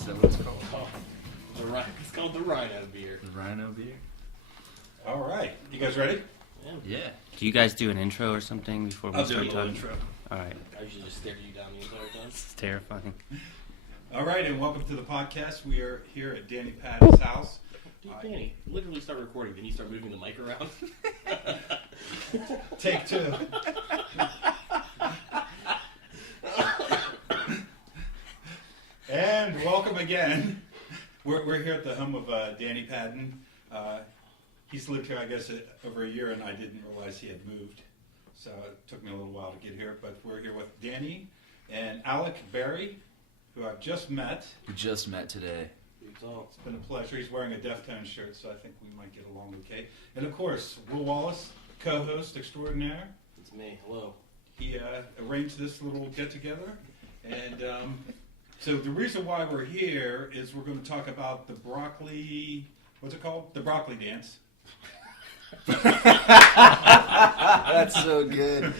Is that what it's called? Oh, it's called the Rhino beer. The Rhino beer? All right. You guys ready? Yeah. Do you guys do an intro or something before we I'll do a start little talking? intro. All right. I usually just stare you down the entire time. It's terrifying. All right, and welcome to the podcast. We are here at Danny Padden's house. Dude, Danny, literally start recording, then you start moving the mic around. Take two. And welcome again. We're here at the home of Danny Padden. He's lived here, I guess, over a year, and I didn't realize he had moved. So it took me a little while to get here. But we're here with Danny and Alec Berry, who I've just met. We just met today. It's been a pleasure. He's wearing a Deftones shirt, so I think we might get along okay. And of course, Will Wallace, co-host extraordinaire. It's me. Hello. He arranged this little get-together. And so the reason why we're here is we're going to talk about the broccoli... What's it called? The broccoli dance. That's so good.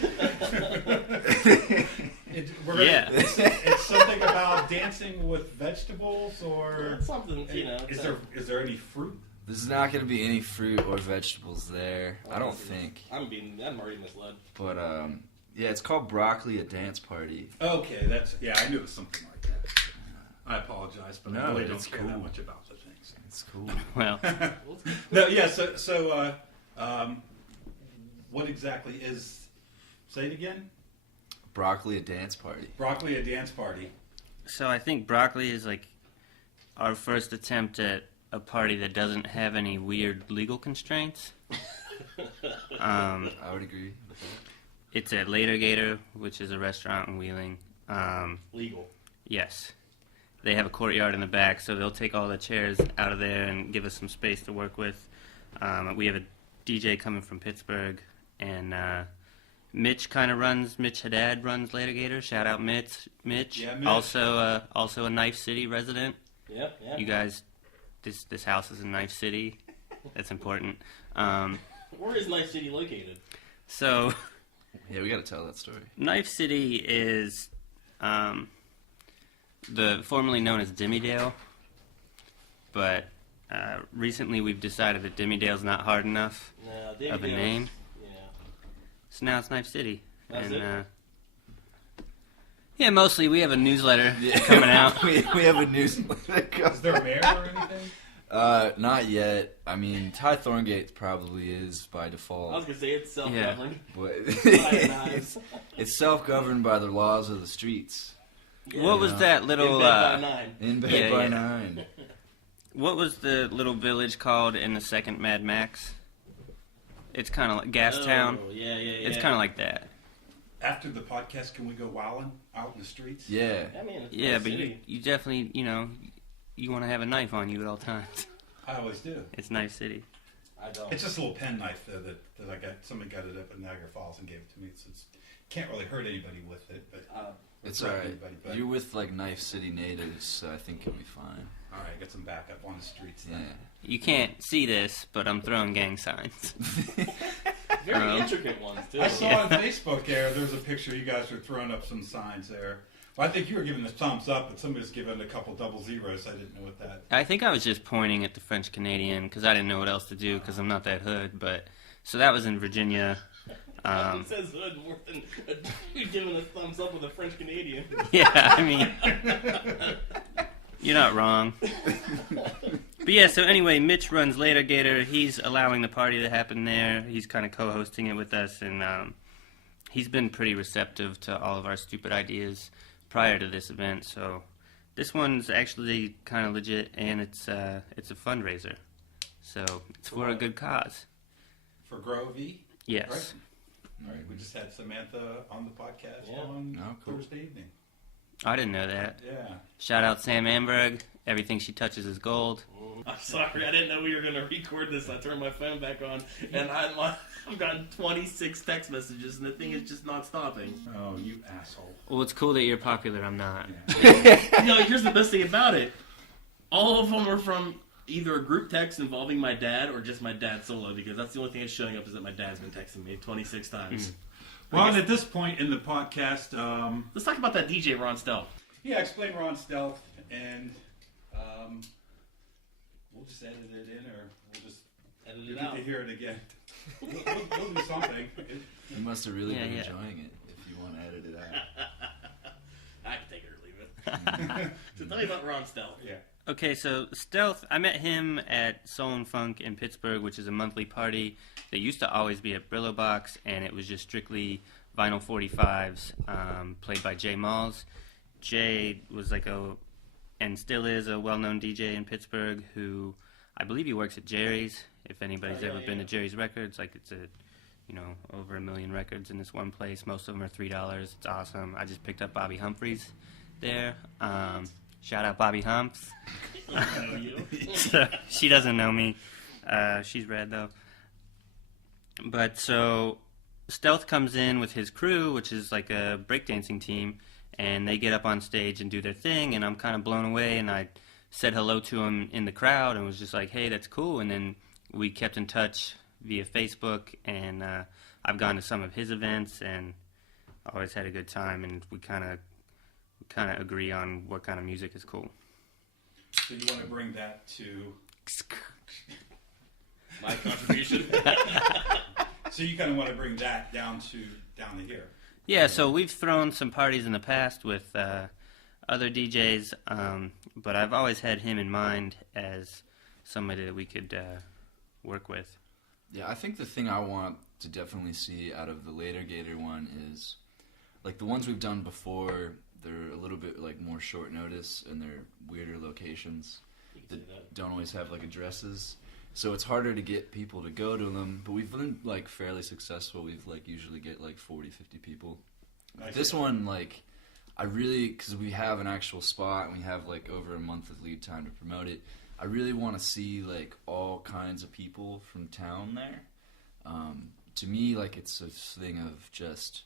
It's something about dancing with vegetables, or It's something, you know. is there any fruit? There's not going to be any fruit or vegetables there. I don't think. I'm already misled. But, yeah, it's called Broccoli a Dance Party. Okay, I knew it was something like that. I apologize, but I really don't care that much about the things. It's cool. Well, No, yeah. So, what exactly is? Say it again. Broccoli a Dance Party. Broccoli a dance party. so I think broccoli is like our first attempt at a party that doesn't have any weird legal constraints. I would agree with that. It's at Later Gator, which is a restaurant in Wheeling. Legal. Yes. They have a courtyard in the back, so they'll take all the chairs out of there and give us some space to work with. We have a DJ coming from Pittsburgh, and Mitch Haddad runs Later Gator. Shout out Mitch. Yeah, Mitch. Also a Knife City resident. Yep. You guys, this house is in Knife City. That's important. Where is Knife City located? So, Yeah, we got to tell that story. Knife City is formerly known as Dimmeydale, but recently we've decided that Dimmeydale's not hard enough No, of a name, Yeah. so now it's Knife City. That's and it? yeah, mostly we have a newsletter coming out. we have a newsletter coming. Is there a mayor or anything? Not yet. I mean, Ty Thorngate probably is by I was default. going to say it's self-governed. But It's it's self-governed by the laws of the streets. What was that little? In bed by 9. In bed Yeah, by yeah. 9. What was the little village called in the second Mad Max? It's kind of like Gastown. Oh, yeah. It's kind of like that. After the podcast, can we go wilding out in the streets? Yeah. I mean, it's Yeah, Knife but City. you definitely, you want to have a knife on you at all times. I always do. It's Knife City. I don't. It's just a little pen knife though, that I got. Somebody got it up at Niagara Falls and gave it to me. So it's can't really hurt anybody with it, but It's hurt alright. anybody, but- You're with, like, Knife City natives, so I think you'll be fine. all right, get some backup on the streets. Yeah. Then. You can't see this, but I'm throwing gang signs. Very intricate ones, too. I saw on Facebook there's a picture you guys were throwing up some signs there. Well, I think you were giving the thumbs up, but somebody was giving a couple double zeros. I didn't know what that. I think I was just pointing at the French Canadian because I didn't know what else to do because I'm not that hood. But so that was in Virginia. It says hood more than a dude giving a thumbs up with a French Canadian. Yeah, I mean, you're not wrong. But yeah, so anyway, Mitch runs Later Gator. He's allowing the party to happen there. He's kind of co-hosting it with us, and he's been pretty receptive to all of our stupid ideas prior to this event. So this one's actually kind of legit, and it's a fundraiser. So it's for a good cause. For Grovey? Yes. Right. All right, we just had Samantha on the podcast on cool. Thursday evening. I didn't know that. Yeah. Shout out Sam Amberg. Everything she touches is gold. I'm sorry, I didn't know we were going to record this. I turned my phone back on, and I've gotten 26 text messages, and the thing is just not stopping. Oh, you asshole. Well, it's cool that you're popular. I'm not. Here's the best thing about it. All of them are from either a group text involving my dad or just my dad solo, because that's the only thing that's showing up is that my dad's been texting me 26 times. Well, and at this point in the podcast, Let's talk about that DJ Ron Stealth. yeah, explain Ron Stealth and just edit it in, or we'll just Edit you it get out. to hear it again. We'll do something. You must have really been Yeah. enjoying it if you want to edit it out. I can take it or leave it. So tell me about Ron Stealth. Yeah. Okay, so Stealth, I met him at Soul and Funk in Pittsburgh, which is a monthly party that used to always be at Brillo Box, and it was just strictly vinyl 45s, played by Jay Malls. Jay was and still is a well-known DJ in Pittsburgh who, I believe he works at Jerry's. If anybody's ever been to Jerry's Records, it's over 1 million records in this one place. Most of them are $3. It's awesome. I just picked up Bobby Humphries there. Shout out Bobby Humps. I don't know you. So, she doesn't know me. She's rad though. But so Stealth comes in with his crew, which is like a breakdancing team, and they get up on stage and do their thing, and I'm kind of blown away, and I said hello to him in the crowd and was just like, hey, that's cool. And then we kept in touch via Facebook, and I've gone to some of his events and always had a good time, and we kind of agree on what kind of music is cool. So you want to bring that to My contribution. So you kind of want to bring that down to here. Yeah, so we've thrown some parties in the past with other DJs, but I've always had him in mind as somebody that we could work with. Yeah, I think the thing I want to definitely see out of the later Gator one is, like, the ones we've done before, they're a little bit, like, more short notice, and they're weirder locations You can say that. don't always have, like, addresses. So it's harder to get people to go to them, but we've been, like, fairly successful. We've, like, usually get, like, 40, 50 people. Nice. This one, like, I really, because we have an actual spot, and we have, like, over a month of lead time to promote it, I really want to see, like, all kinds of people from town there. To me, like, it's a thing of just,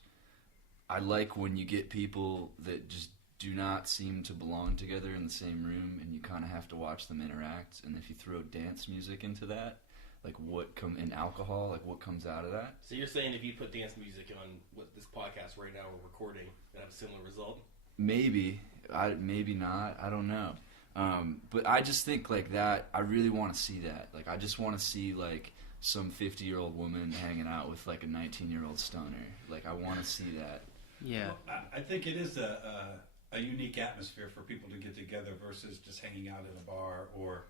I like when you get people that just do not seem to belong together in the same room, and you kind of have to watch them interact. And if you throw dance music into that, like, and alcohol, like, what comes out of that? So you're saying if you put dance music on what this podcast right now we're recording, that have a similar result? Maybe not. I don't know. But I just think, like, that, I really want to see that. Like, I just want to see, like, some 50-year-old woman hanging out with, like, a 19-year-old stoner. Like, I want to see that. Yeah. Well, I think it is a unique atmosphere for people to get together versus just hanging out at a bar or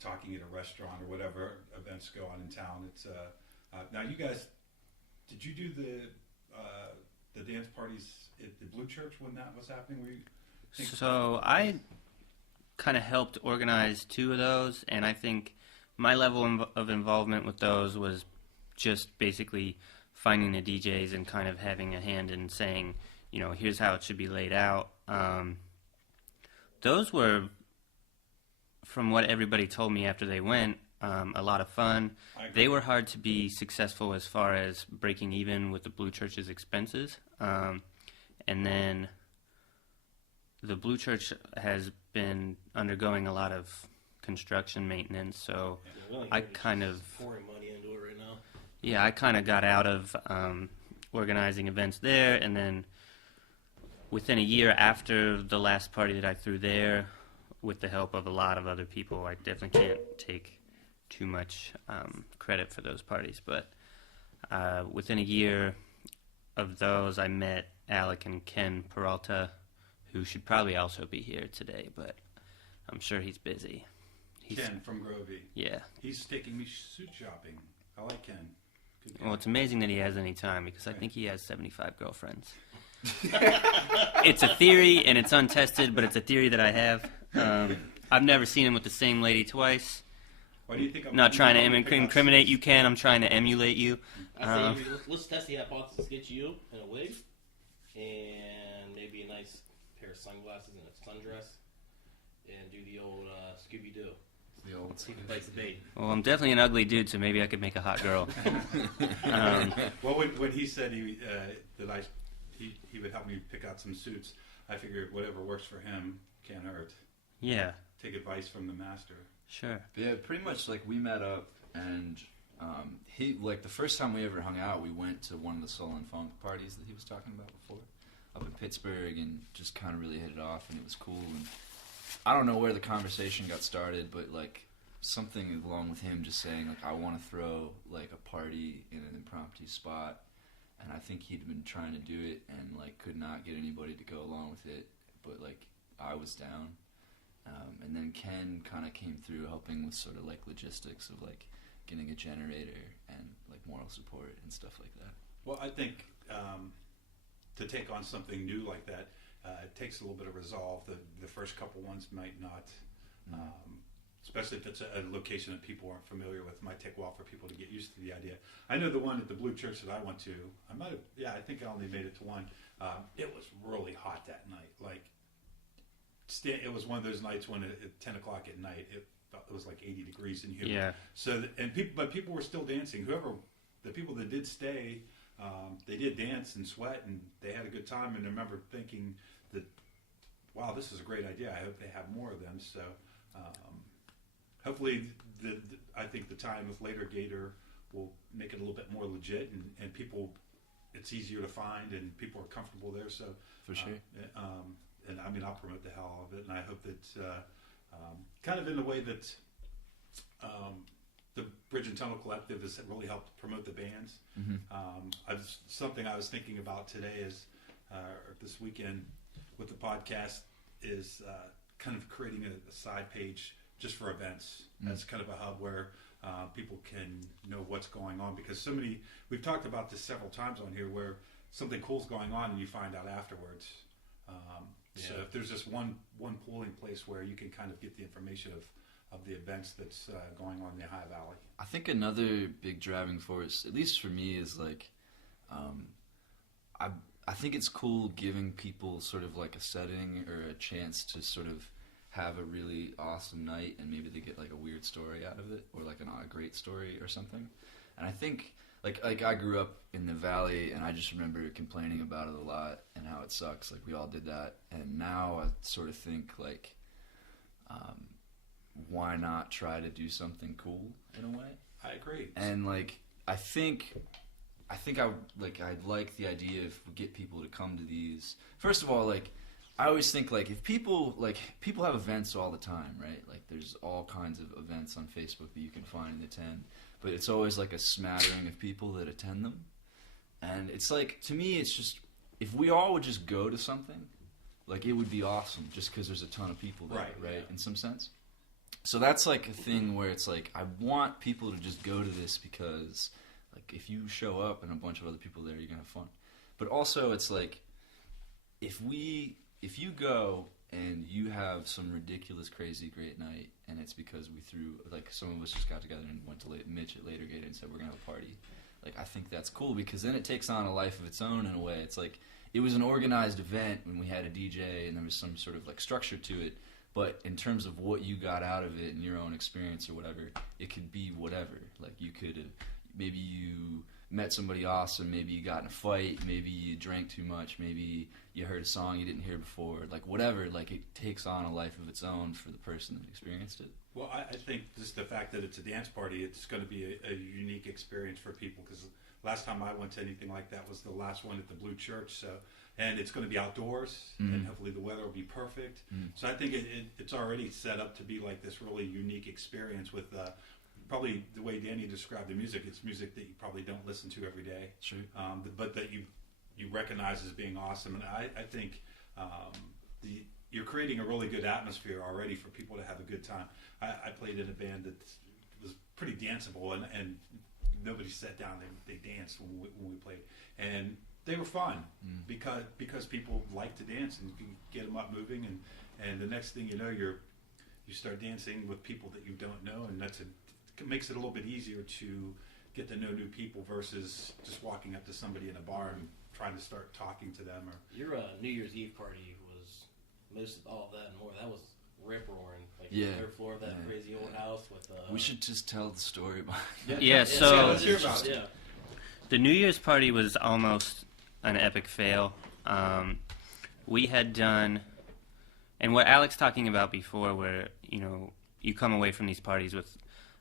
talking at a restaurant or whatever events go on in town. It's now you guys, did you do the dance parties at the Blue Church when that was happening? So I kind of helped organize 2 of those, and I think my level of involvement with those was just basically finding the DJs and kind of having a hand in saying, here's how it should be laid out. Those were, from what everybody told me after they went, a lot of fun. They were hard to be successful as far as breaking even with the Blue Church's expenses. And then the Blue Church has been undergoing a lot of construction maintenance, so I kind of pouring money into it right now. Yeah, I kind of got out of organizing events there, and then within a year after the last party that I threw there, with the help of a lot of other people, I definitely can't take too much credit for those parties, but within a year of those, I met Alec and Ken Peralta, who should probably also be here today, but I'm sure he's busy. Ken from Grovey. Yeah. He's taking me suit shopping. I like Ken. Good guy. Well, it's amazing that he has any time, because I think he has 75 girlfriends. It's a theory, and it's untested, but it's a theory that I have. I've never seen him with the same lady twice. Why do you think I'm Not trying to pick up incriminate suits? you, Ken. I'm trying to emulate you. I say let's test the hypothesis. Get you in a wig and maybe a nice pair of sunglasses and a sundress, and do the old Scooby-Doo. The old See who bites the bait. Well, I'm definitely an ugly dude, so maybe I could make a hot girl. Well, when he said he would help me pick out some suits, I figured whatever works for him can't hurt. Yeah, Take advice from the master. sure. Yeah, pretty much, like, we met up, and he, like, the first time we ever hung out, we went to one of the Soul and Funk parties that he was talking about before, up in Pittsburgh, and just kind of really hit it off, and it was cool. And I don't know where the conversation got started, but like something along with him just saying like I want to throw like a party in an impromptu spot, and I think he'd been trying to do it and like could not get anybody to go along with it, but like I was down, and then Ken kind of came through helping with sort of like logistics of like getting a generator and like moral support and stuff like that. Well, I think to take on something new like that, it takes a little bit of resolve. The first couple ones might not, especially if it's a location that people aren't familiar with. It might take a while for people to get used to the idea. I know the one at the Blue Church that I went to, I think I only made it to one. It was really hot that night. Like, it was one of those nights when at 10 o'clock at night, it was like 80 degrees and humid. Yeah. So, but people were still dancing. The people that did stay, they did dance and sweat, and they had a good time. And I remember thinking that, wow, this is a great idea. I hope they have more of them. So hopefully, I think the time with Later Gator will make it a little bit more legit, and people, it's easier to find, and people are comfortable there. So For sure. And I mean, I'll promote the hell out of it, and I hope that kind of in the way that the Bridge and Tunnel Collective has really helped promote the bands. Something I was thinking about today is, or this weekend with the podcast, is kind of creating a side page just for events as kind of a hub where people can know what's going on, because we've talked about this several times on here, where something cool's going on and you find out afterwards. So if there's just one polling place where you can kind of get the information of the events that's going on in the High Valley. I think another big driving force, at least for me, is like, I think it's cool giving people sort of like a setting or a chance to sort of have a really awesome night, and maybe they get like a weird story out of it, or like a great story or something. And I think like I grew up in the Valley, and I just remember complaining about it a lot and how it sucks. Like we all did that, and now I sort of think like, why not try to do something cool in a way? I agree. And like I think I'd like the idea if we get people to come to these. First of all, like I always think like if people have events all the time, right? Like there's all kinds of events on Facebook that you can find and attend, but it's always like a smattering of people that attend them. And it's like, to me, it's just, if we all would just go to something, like it would be awesome just because there's a ton of people there, right? Yeah. In some sense. So that's like a thing where it's like, I want people to just go to this because like if you show up and a bunch of other people there, you're going to have fun. But also it's like, if you go and you have some ridiculous, crazy, great night, and it's because we threw, like some of us just got together and went to Mitch at Later Gate and said we're going to have a party. Like, I think that's cool because then it takes on a life of its own in a way. It's like, it was an organized event when we had a DJ and there was some sort of like structure to it, but in terms of what you got out of it and your own experience or whatever, it could be whatever. Like, you could have, maybe you met somebody awesome, maybe you got in a fight, maybe you drank too much, maybe you heard a song you didn't hear before, like whatever, like it takes on a life of its own for the person that experienced it. Well, I think just the fact that it's a dance party, it's going to be a unique experience for people, because last time I went to anything like that was the last one at the Blue Church, so, and it's going to be outdoors, and hopefully the weather will be perfect. So I think it's already set up to be like this really unique experience with probably the way Danny described the music. It's music that you probably don't listen to every day, Sure. But that you recognize as being awesome. And I think you're creating a really good atmosphere already for people to have a good time. I played in a band that was pretty danceable, and nobody sat down. They danced when we played, and they were fun because people like to dance, and you can get them up moving, and the next thing you know, you start dancing with people that you don't know, and it makes it a little bit easier to get to know new people versus just walking up to somebody in a bar and trying to start talking to them. Or your New Year's Eve party was most of all of that and more. That was rip roaring, like Yeah. the third floor of that crazy old house with. We should just tell the story about it. Yeah, so let's hear about it. Yeah. the New Year's party was almost an epic fail. We had done, and what Alec's talking about before, where you come away from these parties with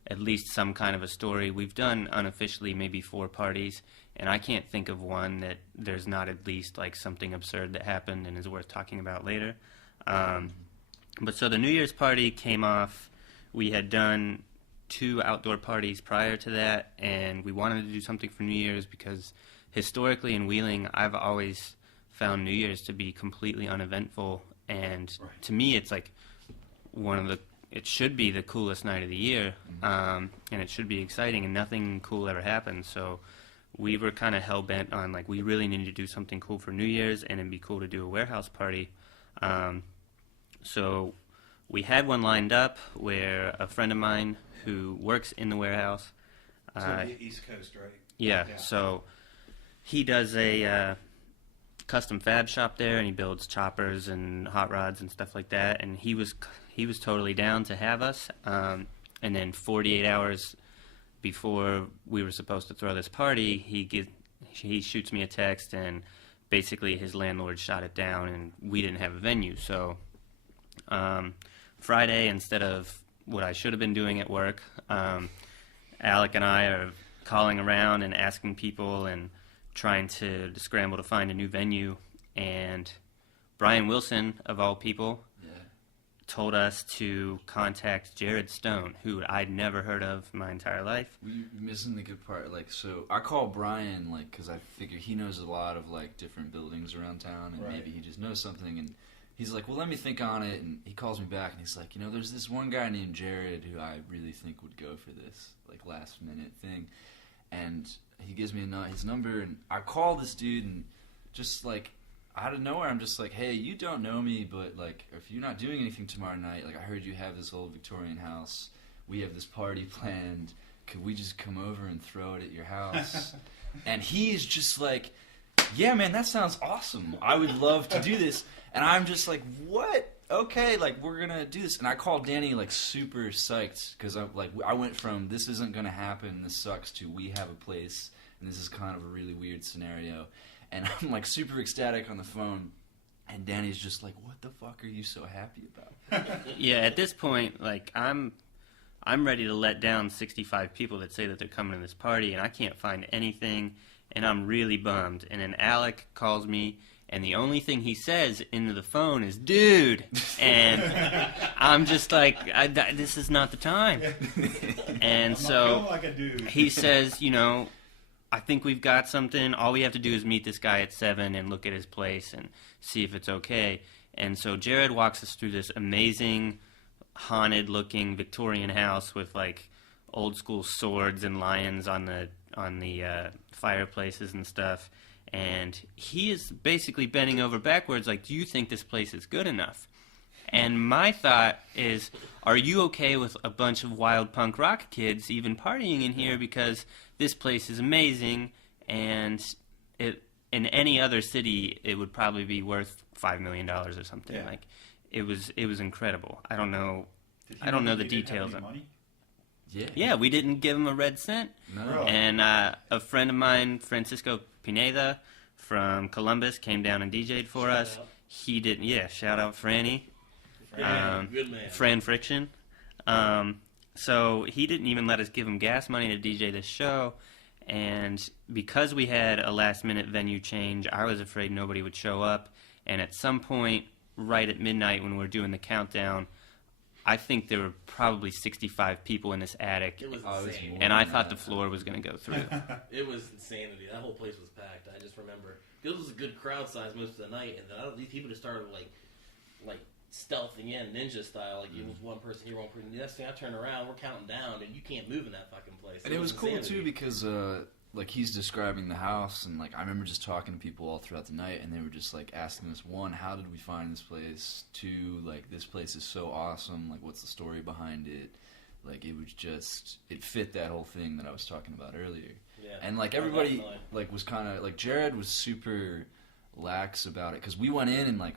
at least some kind of a story. We've done unofficially maybe 4 parties, and I can't think of one that there's not at least like something absurd that happened and is worth talking about later. But so the New Year's party came off. We had done 2 outdoor parties prior to that, and we wanted to do something for New Year's because historically in Wheeling, I've always found New Year's to be completely uneventful, and to me it's like it should be the coolest night of the year, and it should be exciting, and nothing cool ever happens. So we were kind of hell-bent on, like, we really need to do something cool for New Year's, and it'd be cool to do a warehouse party. So we had one lined up where a friend of mine who works in the warehouse... So the East Coast, right? Yeah, so he does a custom fab shop there, and he builds choppers and hot rods and stuff like that, and he was totally down to have us. And then 48 hours before we were supposed to throw this party, he shoots me a text, and basically his landlord shot it down, and we didn't have a venue. So Friday, instead of what I should have been doing at work, Alec and I are calling around and asking people and trying to scramble to find a new venue. And Brian Wilson, of all people, told us to contact Jared Stone, who I'd never heard of my entire life. We're missing the good part. Like, so I call Brian, like, because I figure he knows a lot of, like, different buildings around town, and maybe he just knows something, and he's like, well, let me think on it, and he calls me back, and he's like, you know, there's this one guy named Jared who I really think would go for this, like, last-minute thing, and he gives me his number, and I call this dude, and just, like, out of nowhere, I'm just like, hey, you don't know me, but, like, if you're not doing anything tomorrow night, like, I heard you have this old Victorian house, we have this party planned, could we just come over and throw it at your house? And he's just like, yeah, man, that sounds awesome. I would love to do this. And I'm just like, what? Okay, like, we're going to do this. And I called Danny, like, super psyched, because I went from this isn't going to happen, this sucks, to we have a place, and this is kind of a really weird scenario. And I'm, like, super ecstatic on the phone, and Danny's just like, what the fuck are you so happy about? Yeah, at this point, like, I'm ready to let down 65 people that say that they're coming to this party, and I can't find anything, and I'm really bummed. And then Alec calls me, and the only thing he says into the phone is, dude! And I'm just like, this is not the time. And so like a dude. he says, you know, I think we've got something. All we have to do is meet this guy at 7 and look at his place and see if it's okay. And so Jared walks us through this amazing, haunted-looking Victorian house with, like, old-school swords and lions on the fireplaces and stuff. And he is basically bending over backwards like, do you think this place is good enough? And my thought is, are you okay with a bunch of wild punk rock kids even partying in here? Because this place is amazing, and in any other city, it would probably be worth $5 million or something. Yeah. Like, it was incredible. I don't know the details. Money? Yeah, we didn't give him a red cent. No. And a friend of mine, Francisco Pineda from Columbus, came down and DJ'd for us. Out. He didn't. Yeah, shout out Franny. Good man. Fran Friction. So he didn't even let us give him gas money to DJ this show. And because we had a last-minute venue change, I was afraid nobody would show up. And at some point, right at midnight when we were doing the countdown, I think there were probably 65 people in this attic. It was insane. And I thought the floor was going to go through. It was insanity. That whole place was packed. I just remember it was a good crowd size most of the night, and then these people just started like stealthing in ninja style. Like it was one person here, one person. The next thing I turn around, we're counting down, and you can't move in that fucking place. And it was cool insanity. too because like he's describing the house, and like I remember just talking to people all throughout the night, and they were just like asking us, one, how did we find this place? Two, like this place is so awesome. Like what's the story behind it? Like it was just it fit that whole thing that I was talking about earlier. Yeah. And like everybody like was kind of like Jared was super lax about it because we went in and like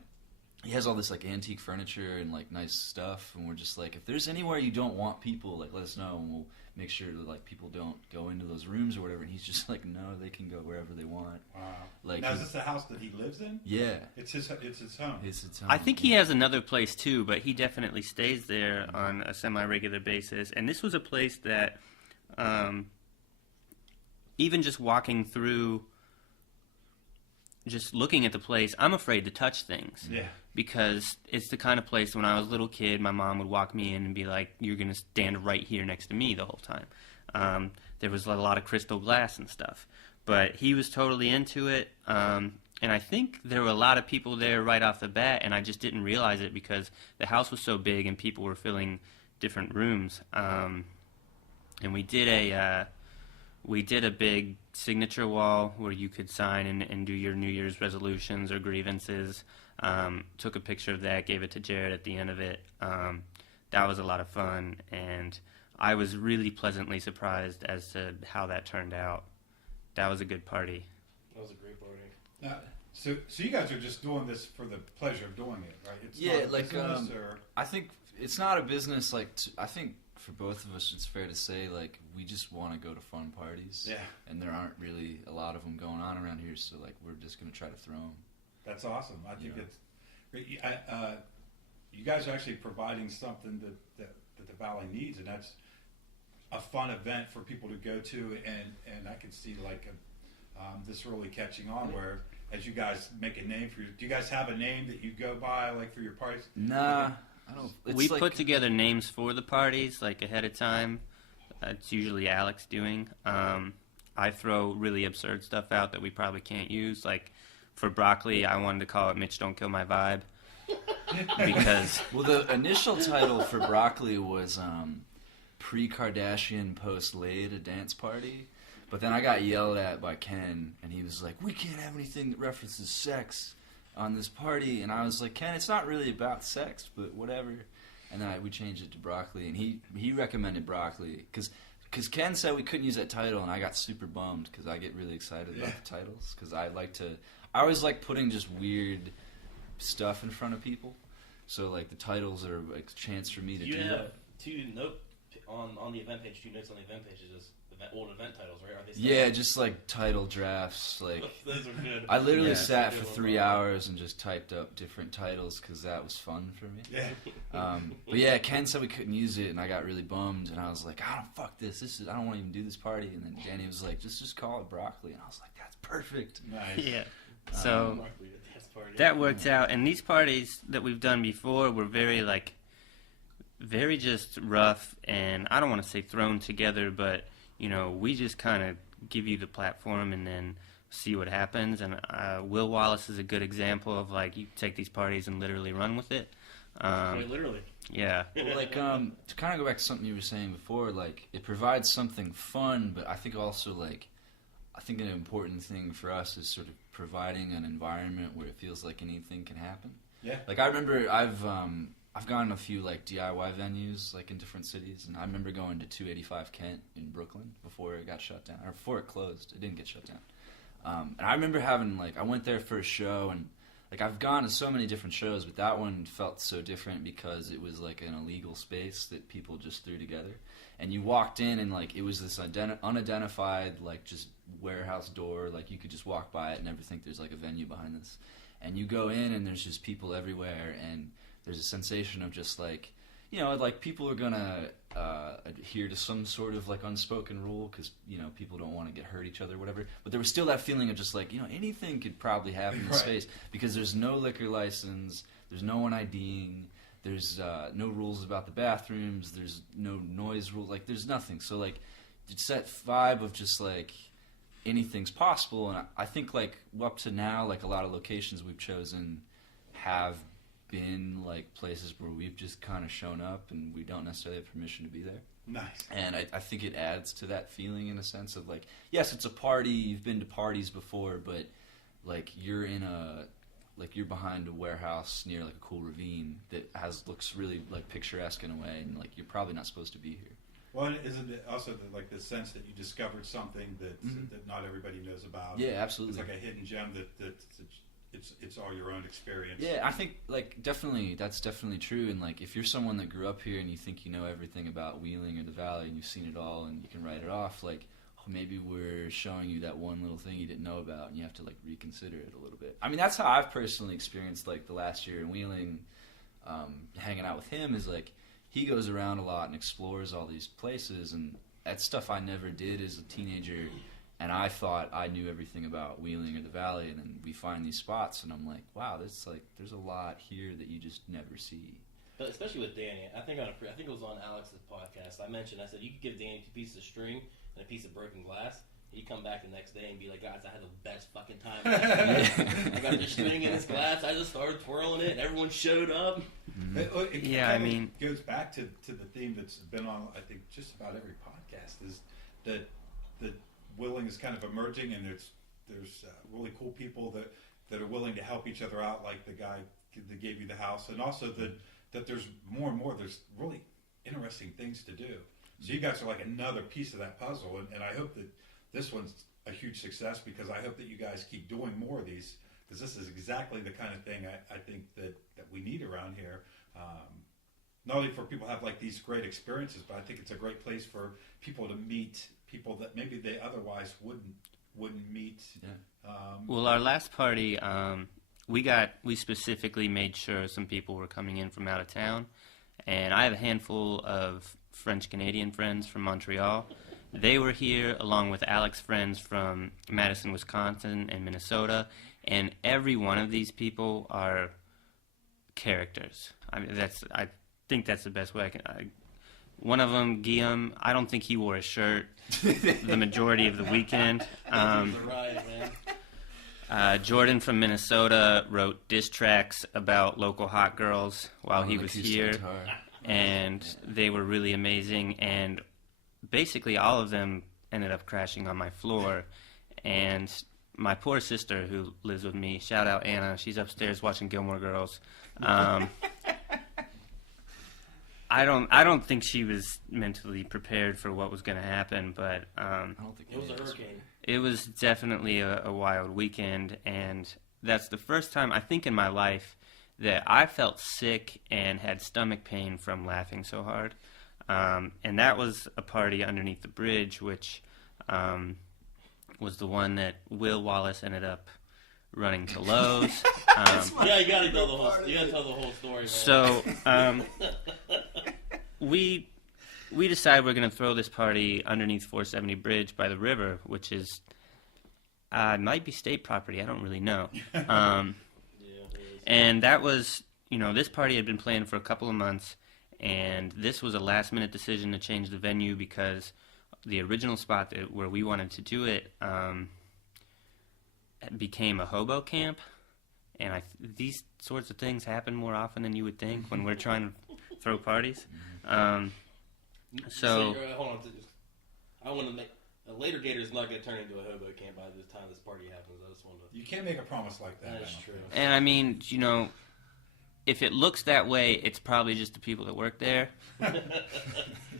he has all this like antique furniture and like nice stuff, and we're just like, if there's anywhere you don't want people, like let us know and we'll make sure that like people don't go into those rooms or whatever. And he's just like, no, they can go wherever they want. Wow. Like now is this the house that he lives in? Yeah, It's his home. it's his home. I think he has another place too, but he definitely stays there on a semi-regular basis. And this was a place that, even just walking through, just looking at the place, I'm afraid to touch things. Yeah. because it's the kind of place when I was a little kid, my mom would walk me in and be like, "You're gonna stand right here next to me the whole time." There was a lot of crystal glass and stuff, but he was totally into it. And I think there were a lot of people there right off the bat, and I just didn't realize it because the house was so big and people were filling different rooms. And we did a big signature wall where you could sign and do your New Year's resolutions or grievances. Took a picture of that, gave it to Jared at the end of it. That was a lot of fun, and I was really pleasantly surprised as to how that turned out. That was a good party. That was a great party. Now, so you guys are just doing this for the pleasure of doing it, right? It's Yeah, not a like business, or... I think it's not a business. Like I think for both of us, it's fair to say like we just want to go to fun parties. Yeah, and there aren't really a lot of them going on around here, so like we're just gonna try to throw them. that's awesome. I think it's great. You guys are actually providing something that the Valley needs, and that's a fun event for people to go to, and I can see like this really catching on where as you guys make a name for you. Do you guys have a name that you go by like for your parties? Nah, I don't. It's We like, put together names for the parties like ahead of time. It's usually Alex doing. I throw really absurd stuff out that we probably can't use. Like for broccoli, I wanted to call it "Mitch, Don't Kill My Vibe" because well, the initial title for broccoli was pre-Kardashian, post-Laid, a dance party. But then I got yelled at by Ken, and he was like, "We can't have anything that references sex on this party." And I was like, "Ken, it's not really about sex, but whatever." And then we changed it to broccoli, and he recommended broccoli because Ken said we couldn't use that title, and I got super bummed because I get really excited about the titles because I always like putting just weird stuff in front of people. So like the titles are like a chance for me to do that. You have two note on the event page. 2 notes on the event page is just old event titles, right? Are they still Just like title drafts. Like those are good. I literally Yeah. sat for 3 hours and just typed up different titles because that was fun for me. Yeah. But yeah, Ken said we couldn't use it, and I got really bummed. And I was like, "I don't fuck this. I don't want to even do this party." And then Danny was like, "Just call it broccoli." And I was like, "That's perfect." Nice. yeah. So Broccoli dance party. that worked out, and these parties that we've done before were very just rough, and I don't want to say thrown together, but we just kind of give you the platform and then see what happens. And Will Wallace is a good example of like you take these parties and literally run with it. Quite literally. Yeah. Well, like to kind of go back to something you were saying before, like it provides something fun, but I think also like I think an important thing for us is sort of providing an environment where it feels like anything can happen. Yeah. Like I remember I've gone to a few like DIY venues like in different cities, and I remember going to 285 Kent in Brooklyn before it got shut down, or before it closed. It didn't get shut down. And I remember having like I went there for a show, and like I've gone to so many different shows, but that one felt so different because it was like an illegal space that people just threw together, and you walked in and like it was this unidentified like just warehouse door, like you could just walk by it and never think there's like a venue behind this, and you go in and there's just people everywhere, and there's a sensation of just like, like people are gonna adhere to some sort of like unspoken rule because people don't want to get hurt each other or whatever. But there was still that feeling of just like anything could probably happen in the space because there's no liquor license, there's no one IDing, there's no rules about the bathrooms, there's no noise rule, like there's nothing. So like it's that vibe of just like anything's possible, and I think like up to now, like a lot of locations we've chosen have been like places where we've just kind of shown up and we don't necessarily have permission to be there. Nice. And I think it adds to that feeling in a sense of like, yes, it's a party, you've been to parties before, but like you're behind a warehouse near like a cool ravine that looks really like picturesque in a way, and like you're probably not supposed to be here. Well, isn't it also the sense that you discovered something that not everybody knows about? Yeah, absolutely. It's like a hidden gem that it's all your own experience. Yeah, I think like that's definitely true. And like if you're someone that grew up here and you think you know everything about Wheeling or the Valley and you've seen it all and you can write it off, like maybe we're showing you that one little thing you didn't know about and you have to like reconsider it a little bit. I mean, that's how I've personally experienced like the last year in Wheeling, hanging out with him is like he goes around a lot and explores all these places, and that's stuff I never did as a teenager. And I thought I knew everything about Wheeling or the Valley, and then we find these spots, and I'm like, wow, there's a lot here that you just never see. But especially with Danny, I think it was on Alex's podcast. I said you could give Danny 2 pieces of string and a piece of broken glass. He'd come back the next day and be like, guys, I had the best fucking time. I got the string in this glass. I just started twirling it, and everyone showed up. It goes back to the theme that's been on, I think, just about every podcast, is that Wheeling is kind of emerging, and there's really cool people that are willing to help each other out, like the guy that gave you the house, and also that there's more and more, there's really interesting things to do. So you guys are like another piece of that puzzle, and I hope that this one's a huge success, because I hope that you guys keep doing more of these, because this is exactly the kind of thing I think that we need around here. Not only for people to have like these great experiences, but I think it's a great place for people to meet people that maybe they otherwise wouldn't meet. Yeah. Well, our last party, we specifically made sure some people were coming in from out of town, and I have a handful of French-Canadian friends from Montreal. They were here along with Alec's friends from Madison, Wisconsin, and Minnesota, and every one of these people are characters. I mean, I think that's the best way I can. One of them, Guillaume, I don't think he wore a shirt the majority of the weekend. Jordan from Minnesota wrote diss tracks about local hot girls while he was here, and they were really amazing. And basically, all of them ended up crashing on my floor. And my poor sister, who lives with me, shout out Anna, she's upstairs watching Gilmore Girls. I don't think she was mentally prepared for what was going to happen, but I don't think it was a hurricane. It was definitely a wild weekend, and that's the first time I think in my life that I felt sick and had stomach pain from laughing so hard. And that was a party underneath the bridge, which was the one that Will Wallace ended up running to Lowe's. Yeah, you gotta tell the whole story, man. So we decided we're going to throw this party underneath 470 Bridge by the river, which is might be state property. I don't really know. And that was, this party had been planned for a couple of months, and this was a last-minute decision to change the venue because the original spot where we wanted to do it became a hobo camp. And these sorts of things happen more often than you would think when we're trying to throw parties. So hold on. I want to make a later Gator is not going to turn into a hobo camp by the time this party happens. I just want to. You can't make a promise like that. That's true. And I mean, if it looks that way, it's probably just the people that work there.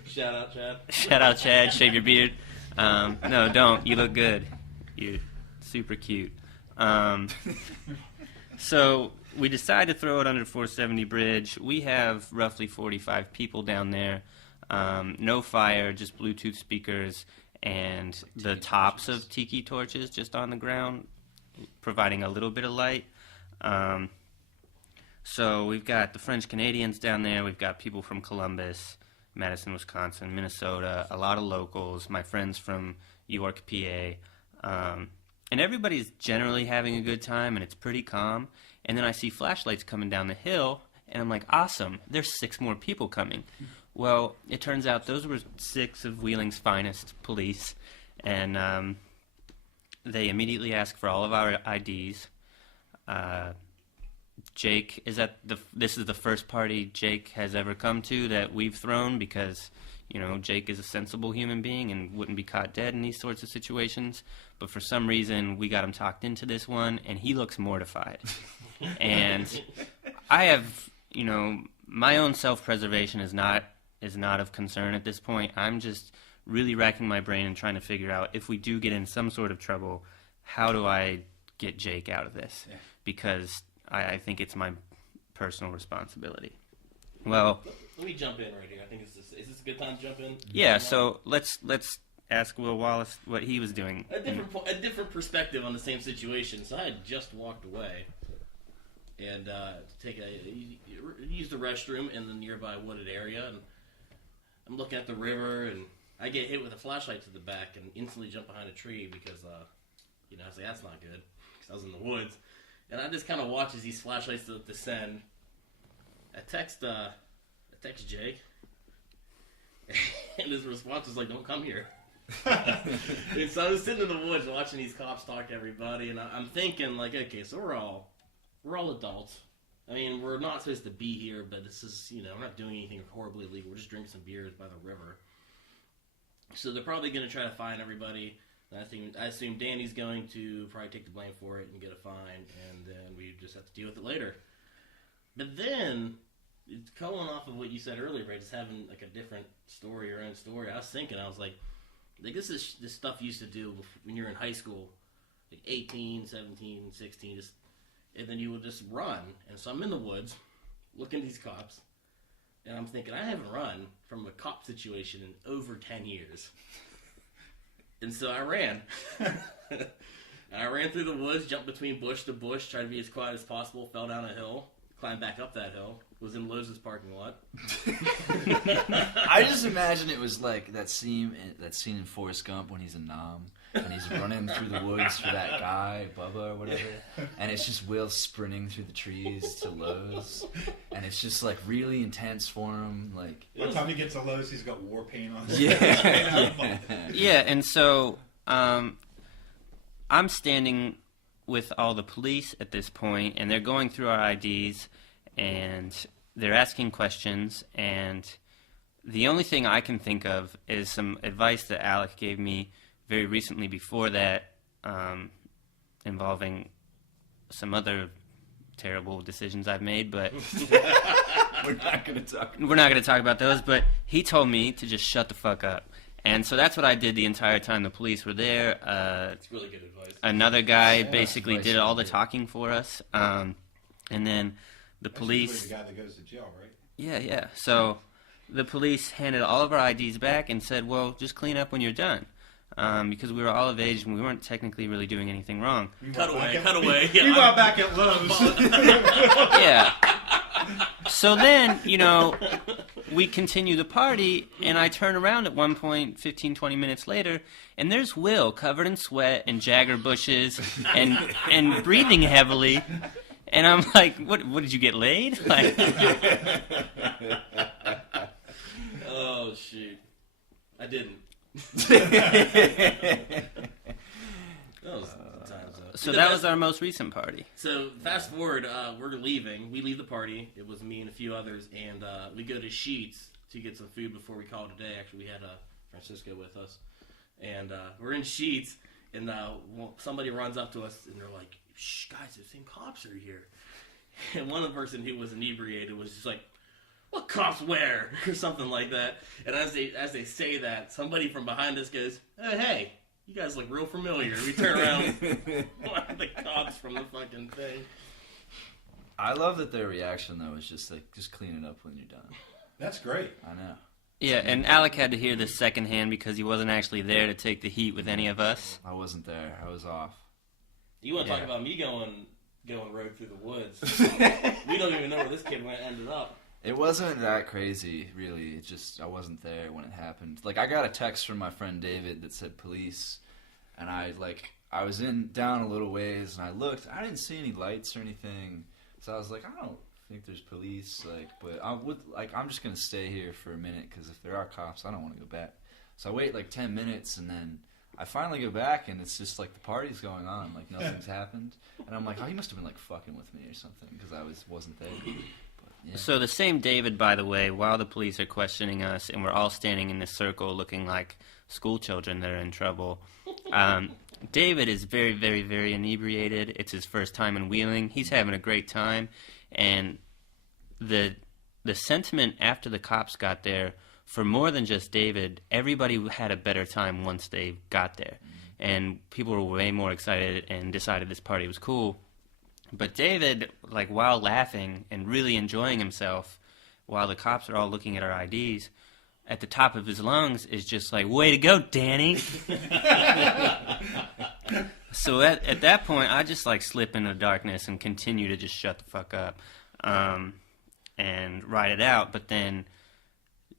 Shout out, Chad. Shout out, Chad. Shave your beard. No, don't. You look good. You're super cute. So we decided to throw it under 470 Bridge. We have roughly 45 people down there. No fire, just Bluetooth speakers and the tops of tiki torches just on the ground, providing a little bit of light. So we've got the French Canadians down there. We've got people from Columbus, Madison, Wisconsin, Minnesota, a lot of locals, my friends from York, PA. And everybody's generally having a good time, and it's pretty calm. And then I see flashlights coming down the hill, and I'm like, awesome, there's 6 more people coming. Well, it turns out those were 6 of Wheeling's finest police, and they immediately asked for all of our IDs. Jake this is the first party Jake has ever come to that we've thrown because, Jake is a sensible human being and wouldn't be caught dead in these sorts of situations. But for some reason, we got him talked into this one, and he looks mortified. And I have, my own self-preservation is not of concern at this point. I'm just really racking my brain and trying to figure out if we do get in some sort of trouble, how do I get Jake out of this? Yeah. Because I think it's my personal responsibility. Well, let me jump in right here. I think is this a good time to jump in? Yeah. So let's ask Will Wallace what he was doing. A different perspective on the same situation. So I had just walked away and used the restroom in the nearby wooded area, and I'm looking at the river, and I get hit with a flashlight to the back and instantly jump behind a tree because, I was like, that's not good. Because I was in the woods. And I just kind of watch as these flashlights descend. I text Jake. And his response was like, don't come here. And so I was sitting in the woods watching these cops talk to everybody. And I'm thinking, like, okay, so we're all adults. I mean, we're not supposed to be here, but this is, we're not doing anything horribly illegal. We're just drinking some beers by the river. So they're probably going to try to fine everybody. I assume Danny's going to probably take the blame for it and get a fine, and then we just have to deal with it later. But then, going off of what you said earlier, right, just having like a different story, your own story, I was thinking, I was like this stuff you used to do when you're in high school, like 18, 17, 16, and then you would just run. And so I'm in the woods, looking at these cops, and I'm thinking, I haven't run from a cop situation in over 10 years. And so I ran. I ran through the woods, jumped between bush to bush, tried to be as quiet as possible, fell down a hill, climbed back up that hill, was in Lowe's parking lot. I just imagine it was like that scene in Forrest Gump when he's a nom and he's running through the woods for that guy, Bubba or whatever, and it's just Will sprinting through the trees to Lowe's, and it's just like really intense for him. Like by the time he gets to Lowe's, he's got war paint on. Yeah, yeah, and so I'm standing with all the police at this point, and they're going through our IDs, and they're asking questions, and the only thing I can think of is some advice that Alec gave me very recently before that, involving some other terrible decisions I've made, but we're not going to talk about those, but he told me to just shut the fuck up. And so that's what I did the entire time the police were there. It's really good advice. Another guy basically did all the talking for us. And then the That's police... the guy that goes to jail, right? Yeah. So the police handed all of our IDs back and said, well, just clean up when you're done. Because we were all of age and we weren't technically really doing anything wrong. Cut away. We got back at Lowe's. Yeah. So then, we continue the party, and I turn around at one point, 15, 20 minutes later, and there's Will covered in sweat and jagger bushes and breathing heavily. And I'm like, what did you get laid? Like, oh, shoot. I didn't. So that was our most recent party. So fast forward, we're leaving. We leave the party. It was me and a few others, and we go to Sheetz to get some food before we call it a day. Actually, we had Francisco with us, and we're in Sheetz, and somebody runs up to us, and they're like, "Shh, guys, the same cops are here." And one of the person who was inebriated was just like, "What cops where?" or something like that. And as they say that, somebody from behind us goes, "Oh, hey, you guys look real familiar." We turn around, one of the cops from the fucking thing. I love that their reaction though is just like, just clean it up when you're done. That's great. I know. Yeah, and Alec had to hear this secondhand because he wasn't actually there to take the heat with any of us. I wasn't there. I was off. You want to talk about me going rogue through the woods? We don't even know where this kid ended up. It wasn't that crazy, really. It just, I wasn't there when it happened. Like, I got a text from my friend David that said police, and I was down a little ways, and I looked. I didn't see any lights or anything, so I was like, I don't think there's police, but I'm just gonna stay here for a minute, because if there are cops, I don't want to go back. So I wait 10 minutes, and then I finally go back, and it's just the party's going on, nothing's happened, and I'm like, oh, he must have been fucking with me or something, because I wasn't there. Yeah. So the same David, by the way, while the police are questioning us and we're all standing in this circle looking like school children that are in trouble, David is very, very, very inebriated. It's his first time in Wheeling. He's having a great time. And the sentiment after the cops got there, for more than just David, everybody had a better time once they got there. And people were way more excited and decided this party was cool. But David, while laughing and really enjoying himself, while the cops are all looking at our IDs, at the top of his lungs is just way to go, Danny. So at that point, I just slip into the darkness and continue to just shut the fuck up and ride it out. But then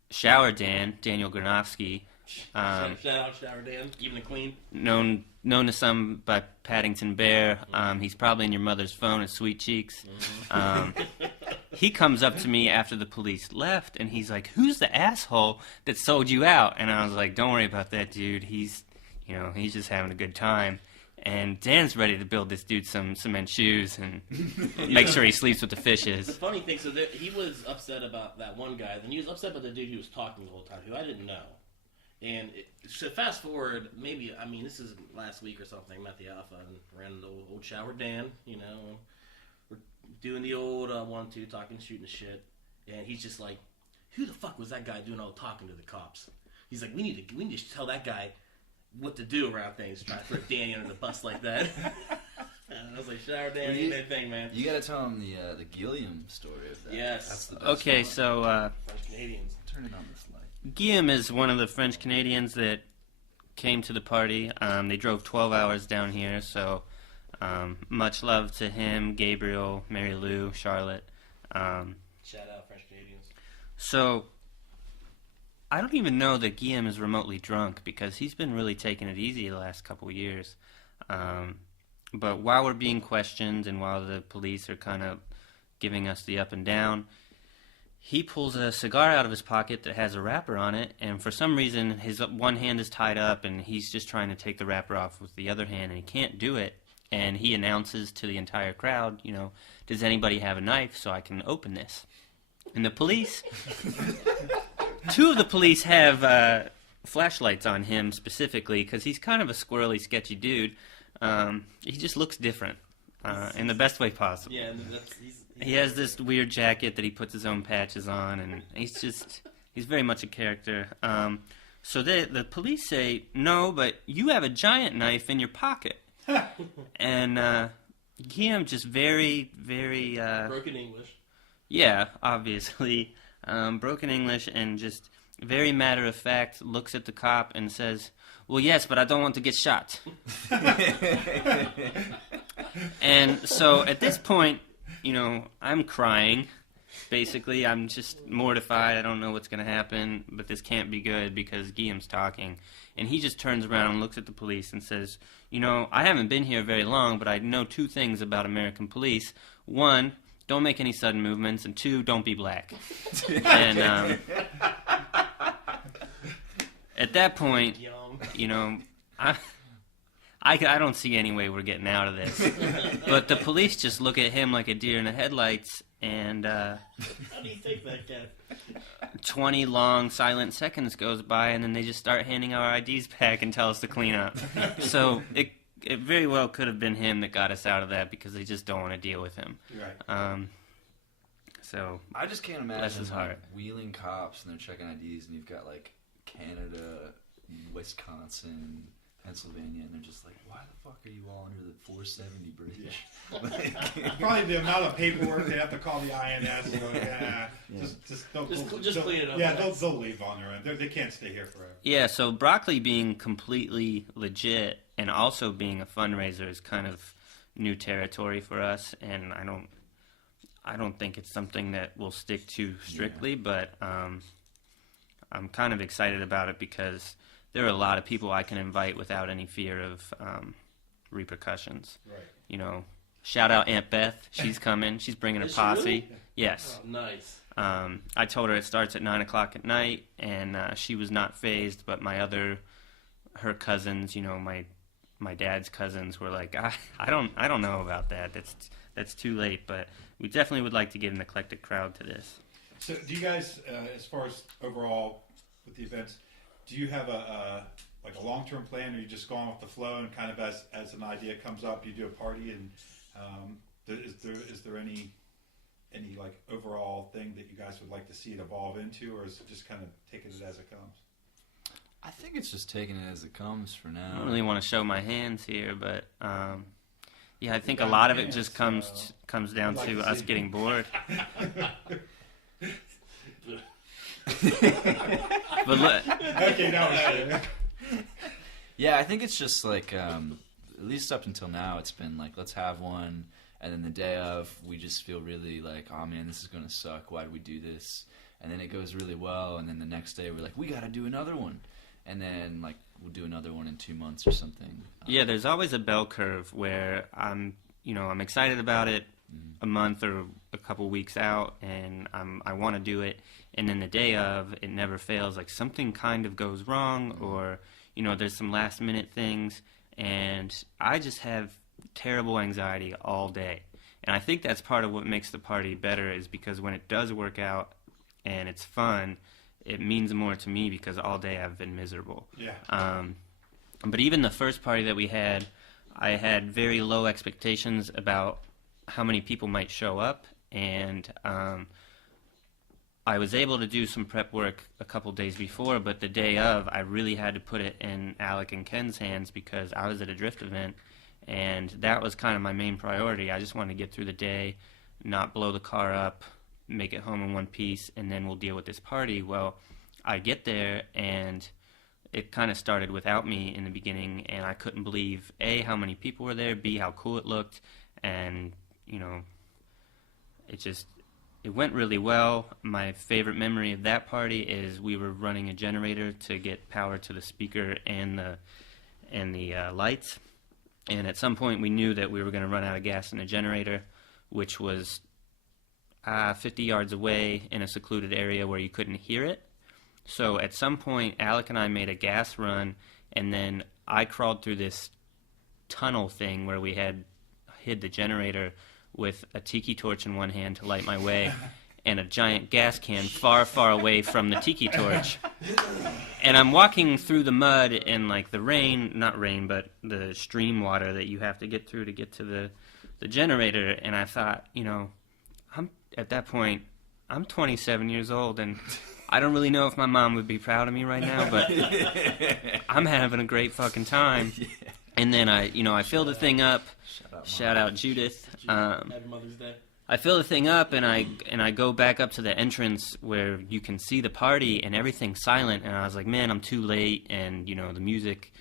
Shower Daniel Granovsky, Shout out Shower Dan, keeping it clean. Known to some by Paddington Bear. He's probably in your mother's phone at Sweet Cheeks. He comes up to me after the police left, and he's like, "Who's the asshole that sold you out?" And I was like, "Don't worry about that, dude. He's just having a good time." And Dan's ready to build this dude some cement shoes and make sure he sleeps with the fishes. The funny thing, he was upset about that one guy, then he was upset about the dude who was talking the whole time, who I didn't know. And so fast forward, maybe, this is last week or something, I'm at the Alpha and ran the old Shower Dan, we're doing the old 1-2, talking, shooting shit, and he's just like, who the fuck was that guy doing all the talking to the cops? He's like, we need to tell that guy what to do around things, trying to throw Danny under the bus like that. And I was like, Shower Dan, ain't that thing, man. You gotta tell him the Gilliam story of that. Yes. That's the best Okay, one. so French Canadians. Turn it on this light. Guillaume is one of the French Canadians that came to the party. They drove 12 hours down here, so much love to him, Gabriel, Mary Lou, Charlotte. Shout out French Canadians. So I don't even know that Guillaume is remotely drunk because he's been really taking it easy the last couple of years. But while we're being questioned and while the police are kind of giving us the up and down, he pulls a cigar out of his pocket that has a wrapper on it, and for some reason his one hand is tied up and he's just trying to take the wrapper off with the other hand and he can't do it. And he announces to the entire crowd, does anybody have a knife so I can open this? And the police... Two of the police have flashlights on him specifically because he's kind of a squirrely, sketchy dude. He just looks different in the best way possible. Yeah, He has this weird jacket that he puts his own patches on, and he's very much a character. So the police say, no, but you have a giant knife in your pocket. And Guillaume just very, very... broken English. Yeah, obviously. Broken English and just very matter of fact looks at the cop and says, well, yes, but I don't want to get shot. And so at this point, I'm crying. Basically, I'm just mortified. I don't know what's going to happen, but this can't be good because Guillaume's talking. And he just turns around and looks at the police and says, I haven't been here very long, but I know two things about American police. One, don't make any sudden movements, and two, don't be black. And at that point, I don't see any way we're getting out of this. But the police just look at him like a deer in the headlights, and how do you take that, cat? 20 long silent seconds goes by, and then they just start handing our IDs back and tell us to clean up. So it very well could have been him that got us out of that because they just don't want to deal with him. Right. So I just can't imagine bless his heart. wheeling cops and they're checking IDs and you've got like Canada, Wisconsin, Pennsylvania, and they're just like, why the fuck are you all under the 470 bridge? Probably the amount of paperwork they have to call the INS. Just clean it up. Yeah, they'll leave on their own. They can't stay here forever. Yeah, so Broccoli being completely legit and also being a fundraiser is kind of new territory for us, and I don't think it's something that we'll stick to strictly, but I'm kind of excited about it because there are a lot of people I can invite without any fear of repercussions. Right. Shout out Aunt Beth. She's coming. She's bringing a Is she posse. really? Yes. Oh, nice. I told her it starts at 9 o'clock at night, and she was not fazed, but her cousins, my dad's cousins were like, I don't know about that. That's too late, but we definitely would like to get an eclectic crowd to this. So do you guys, as far as overall with the events, do you have a long-term plan, or you just going off the flow and kind of as an idea comes up, you do a party, and is there any like overall thing that you guys would like to see it evolve into, or is it just kind of taking it as it comes? I think it's just taking it as it comes for now. I don't really want to show my hands here, but yeah, I think a lot of it just comes down to us getting bored. But look, Okay, no. Yeah, I think it's just like, at least up until now, it's been like, let's have one, and then the day of, we just feel really like, oh man, this is going to suck, why did we do this? And then it goes really well, and then the next day we're like, we got to do another one. and then like we'll do another one in 2 months or something. Yeah, there's always a bell curve where I'm excited about it a month or a couple weeks out, and I want to do it, and then the day of, it never fails. Like something kind of goes wrong, or there's some last minute things, and I just have terrible anxiety all day. And I think that's part of what makes the party better, is because when it does work out and it's fun, it means more to me because all day I've been miserable. Yeah. But even the first party that we had, I had very low expectations about how many people might show up, and I was able to do some prep work a couple days before, but the day of, I really had to put it in Alec and Ken's hands because I was at a drift event, and that was kind of my main priority. I just wanted to get through the day, not blow the car up, make it home in one piece, and then we'll deal with this party. Well, I get there, and it kind of started without me in the beginning, and I couldn't believe, A, how many people were there, B, how cool it looked, and, it went really well. My favorite memory of that party is we were running a generator to get power to the speaker and the lights. And at some point we knew that we were going to run out of gas in the generator, which was 50 yards away in a secluded area where you couldn't hear it. So at some point, Alec and I made a gas run, and then I crawled through this tunnel thing where we had hid the generator with a tiki torch in one hand to light my way, and a giant gas can far, far away from the tiki torch. And I'm walking through the mud and like the rain, not rain, but the stream water that you have to get through to get to the generator. And I thought, at that point, I'm 27 years old, and I don't really know if my mom would be proud of me right now, but I'm having a great fucking time. Yeah. And then I fill the thing up. Shout out Judith. Happy Mother's Day. I fill the thing up, and I go back up to the entrance where you can see the party, and everything's silent. And I was like, man, I'm too late, and the music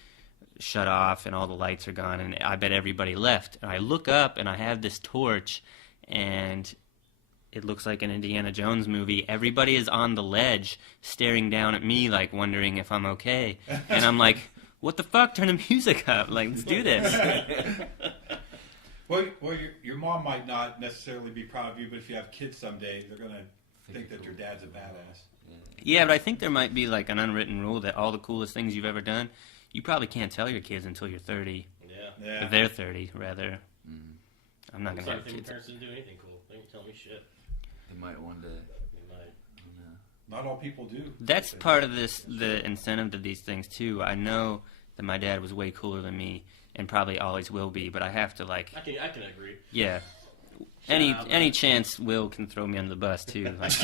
shut off, and all the lights are gone, and I bet everybody left. And I look up, and I have this torch, and it looks like an Indiana Jones movie. Everybody is on the ledge, staring down at me, like wondering if I'm okay. And I'm like, what the fuck? Turn the music up. Like, let's do this. Well, your mom might not necessarily be proud of you, but if you have kids someday, they're going to think that your dad's a badass. Yeah, but I think there might be like an unwritten rule that all the coolest things you've ever done, you probably can't tell your kids until you're 30. Yeah. Or they're 30, rather. I'm not going to have kids. Parents didn't do anything cool. They didn't tell me shit. They might one day. They might. Not all people do. That's part of the incentive to these things, too. I know that my dad was way cooler than me, and probably always will be, but I have to, like... I can agree. Yeah. Any chance Will can throw me under the bus, too. Like,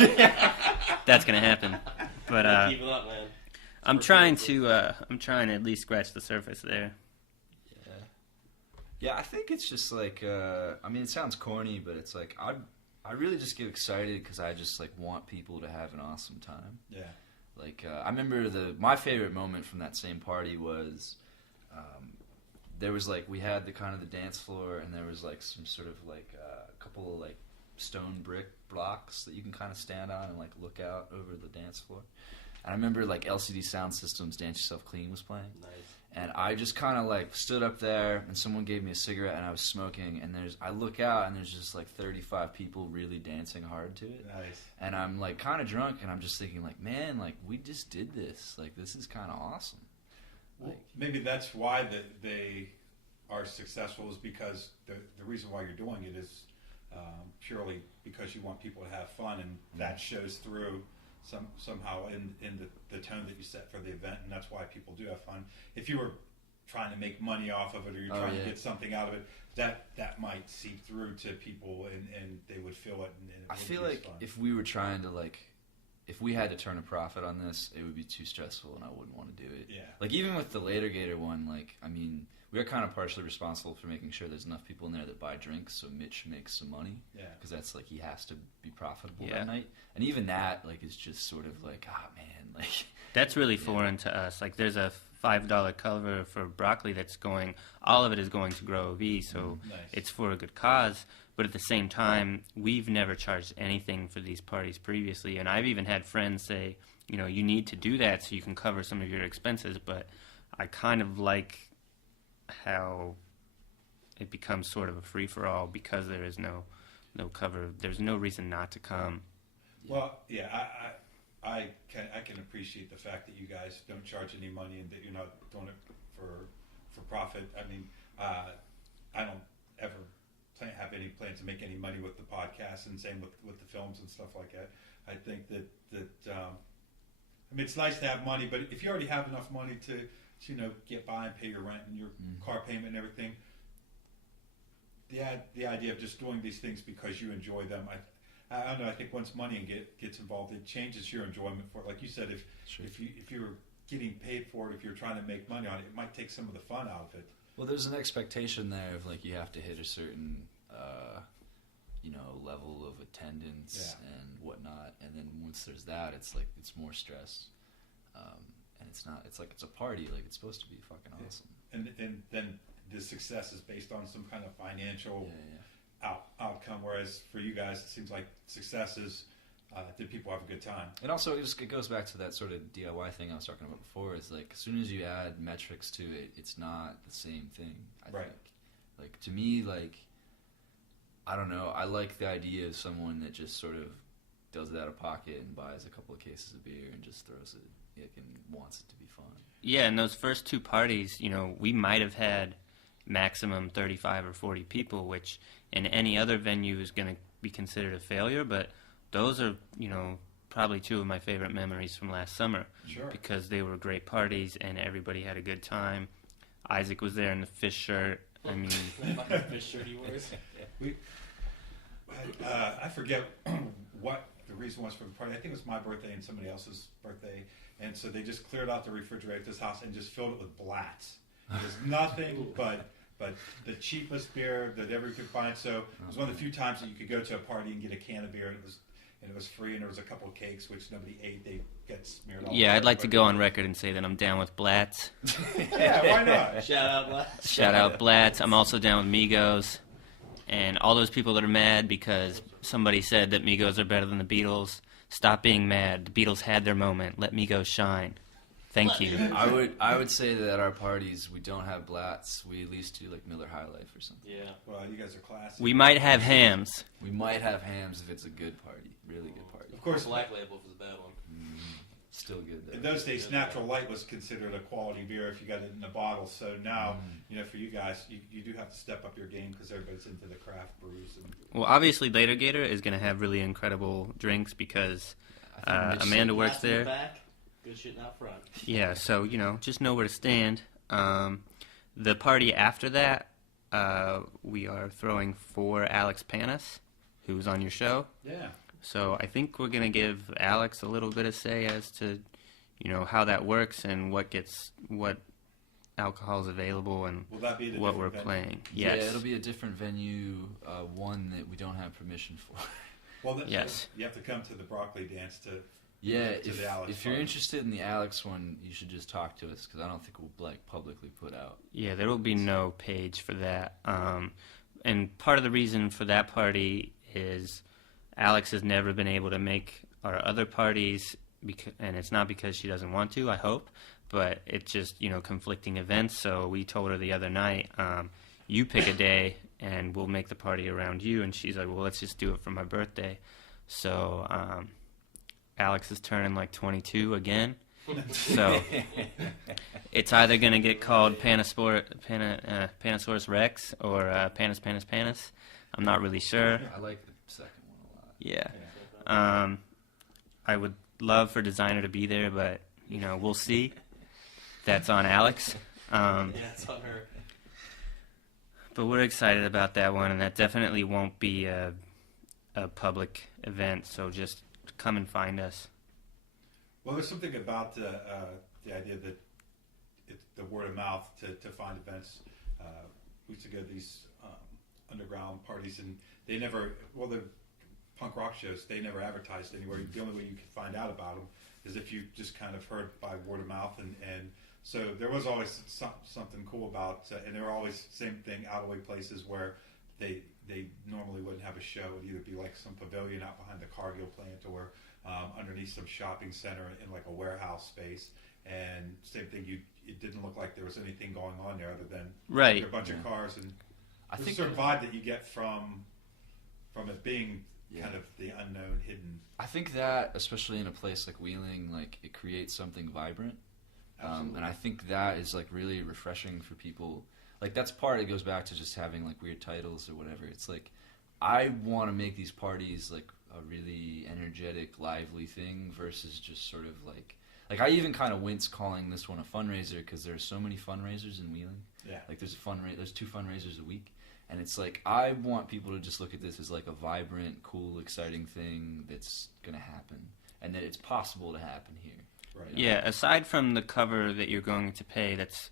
that's going to happen. But keep it up, man. I'm trying to at least scratch the surface there. Yeah, I think it's just like, it sounds corny, but it's like, I really just get excited because I just like want people to have an awesome time. Yeah. Like, I remember my favorite moment from that same party was, there was like, we had the kind of the dance floor, and there was like some sort of like a couple of like stone brick blocks that you can kind of stand on and like look out over the dance floor. And I remember like LCD Sound System's Dance Yourself Clean was playing. Nice. And I just kind of like stood up there, and someone gave me a cigarette, and I was smoking. And I look out, and there's just like 35 people really dancing hard to it. Nice. And I'm like kind of drunk, and I'm just thinking like, man, like we just did this. Like this is kind of awesome. Well, maybe that's why they are successful, is because the reason why you're doing it is purely because you want people to have fun, and that shows through somehow in the tone that you set for the event, and that's why people do have fun. If you were trying to make money off of it, or you're trying to get something out of it, that might seep through to people, and they would feel it. And I feel like fun. If we were trying to if we had to turn a profit on this, it would be too stressful, and I wouldn't want to do it. Yeah. Like even with the Later Gator one, we are kind of partially responsible for making sure there's enough people in there that buy drinks, so Mitch makes some money. Yeah. Because that's like he has to be profitable that night, and even that is just sort of like, man, Like That's really foreign to us. Like, there's a $5 cover for broccoli that's going, all of it is going to Grow OV, so Nice. it's for a good cause. But at the same time, we've never charged anything for these parties previously, and I've even had friends say, you need to do that so you can cover some of your expenses, but I kind of like how it becomes sort of a free-for-all because there is no cover. There's no reason not to come. Well, yeah, I can appreciate the fact that you guys don't charge any money and that you're not doing it for profit. I mean, I don't ever have any plans to make any money with the podcast, and same with the films and stuff like that. I think that I mean, it's nice to have money, but if you already have enough money to get by and pay your rent and your car payment and everything, the idea of just doing these things because you enjoy them, I don't know. I think once money gets involved, it changes your enjoyment for it. Like you said, if you're getting paid for it, if you're trying to make money on it, it might take some of the fun out of it. Well, there's an expectation there of like you have to hit a certain level of attendance and whatnot, and then once there's that, it's like it's more stress, and it's not. It's like it's a party. Like it's supposed to be fucking awesome. And then the success is based on some kind of financial outcome, whereas for you guys, it seems like success is did people have a good time? And also, it goes back to that sort of DIY thing I was talking about before. Is like as soon as you add metrics to it, it's not the same thing. I think. Like to me, like I don't know. I like the idea of someone that just sort of does it out of pocket and buys a couple of cases of beer and just throws it and wants it to be fun. Yeah, in those first two parties, we might have had maximum 35 or 40 people, which in any other venue is going to be considered a failure, but those are, probably two of my favorite memories from last summer. Sure. Because they were great parties and everybody had a good time. Isaac was there in the fish shirt. I mean, fucking fish shirt he wears. I forget what the reason was for the party. I think it was my birthday and somebody else's birthday, and so they just cleared out the refrigerator at this house and just filled it with Blatz. There's nothing but the cheapest beer that ever you could find. So it was one of the few times that you could go to a party and get a can of beer, and it was free, and there was a couple of cakes which nobody ate. They get smeared all over. Yeah, I'd like to go on record and say that I'm down with Blatz. Yeah, why not? Shout out, Blatz. Shout out Blatz. I'm also down with Migos. And all those people that are mad because somebody said that Migos are better than the Beatles, stop being mad. The Beatles had their moment. Let Migos shine. Thank you. I would say that at our parties we don't have Blatz. We at least do like Miller High Life or something. Yeah. Well, you guys are classy. We might have hams. We might have hams if it's a good party, really good party. Of course, Black Label was a bad one. Still good though. in those days, Natural Light was considered a quality beer if you got it in a bottle. So now, for you guys, you do have to step up your game because everybody's into the craft brews. Well, obviously, Later Gator is going to have really incredible drinks because Amanda works Glass in the there. back, good shit out front. Yeah, so, just know where to stand. The party after that, we are throwing for Alex Panis, who's on your show. Yeah. So I think we're going to give Alex a little bit of say as to, how that works and what alcohol is available and Will that be at a what we're different playing. Yes. Yeah, it'll be a different venue, one that we don't have permission for. Well, Yes. You have to come to the broccoli dance to. Yeah, to the Alex if you're party. interested in the Alex one, you should just talk to us because I don't think we'll publicly put out. Yeah, there will be no page for that. And part of the reason for that party is Alex has never been able to make our other parties, and it's not because she doesn't want to, I hope, but it's just, conflicting events. So we told her the other night, you pick a day and we'll make the party around you. And she's like, well, let's just do it for my birthday. So Alex is turning like 22 again. So it's either going to get called Panasaurus Rex or Panis. I'm not really sure. I like the second one a lot. Yeah. I would love for Designer to be there, but, we'll see. That's on Alex. Yeah, it's on her. But we're excited about that one, and that definitely won't be a public event, so just come and find us. Well, there's something about the idea that the word of mouth to find events. We used to go to these underground parties, and they never. Well, punk rock shows, they never advertised anywhere. The only way you could find out about them is if you just kind of heard by word of mouth, and so there was always something cool about, and there were always same thing, out of way places where they normally wouldn't have a show. It would either be like some pavilion out behind the Cargill plant or underneath some shopping center in like a warehouse space. And same thing, it didn't look like there was anything going on there other than right. a bunch of cars. And I there's think a certain vibe that you get from it being kind of the unknown, hidden. I think that, especially in a place like Wheeling, like it creates something vibrant. And I think that is like really refreshing for people. Like that's part, it goes back to just having like weird titles or whatever. It's like, I want to make these parties like a really energetic, lively thing versus just sort of like I even kind of wince calling this one a fundraiser because there are so many fundraisers in Wheeling. Yeah. Like there's 2 fundraisers a week. And it's like, I want people to just look at this as like a vibrant, cool, exciting thing that's going to happen. And that it's possible to happen here. Right. Yeah, aside from the cover that you're going to pay that's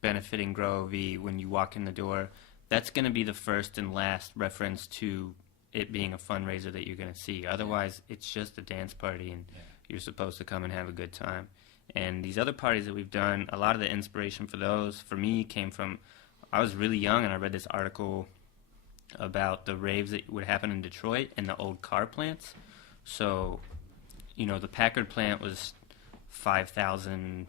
benefiting Grow OV when you walk in the door, that's going to be the first and last reference to it being a fundraiser that you're going to see. Otherwise, it's just a dance party, and you're supposed to come and have a good time. And these other parties that we've done, a lot of the inspiration for those, for me, came from, I was really young, and I read this article about the raves that would happen in Detroit and the old car plants. So, you know, the Packard plant was 5,000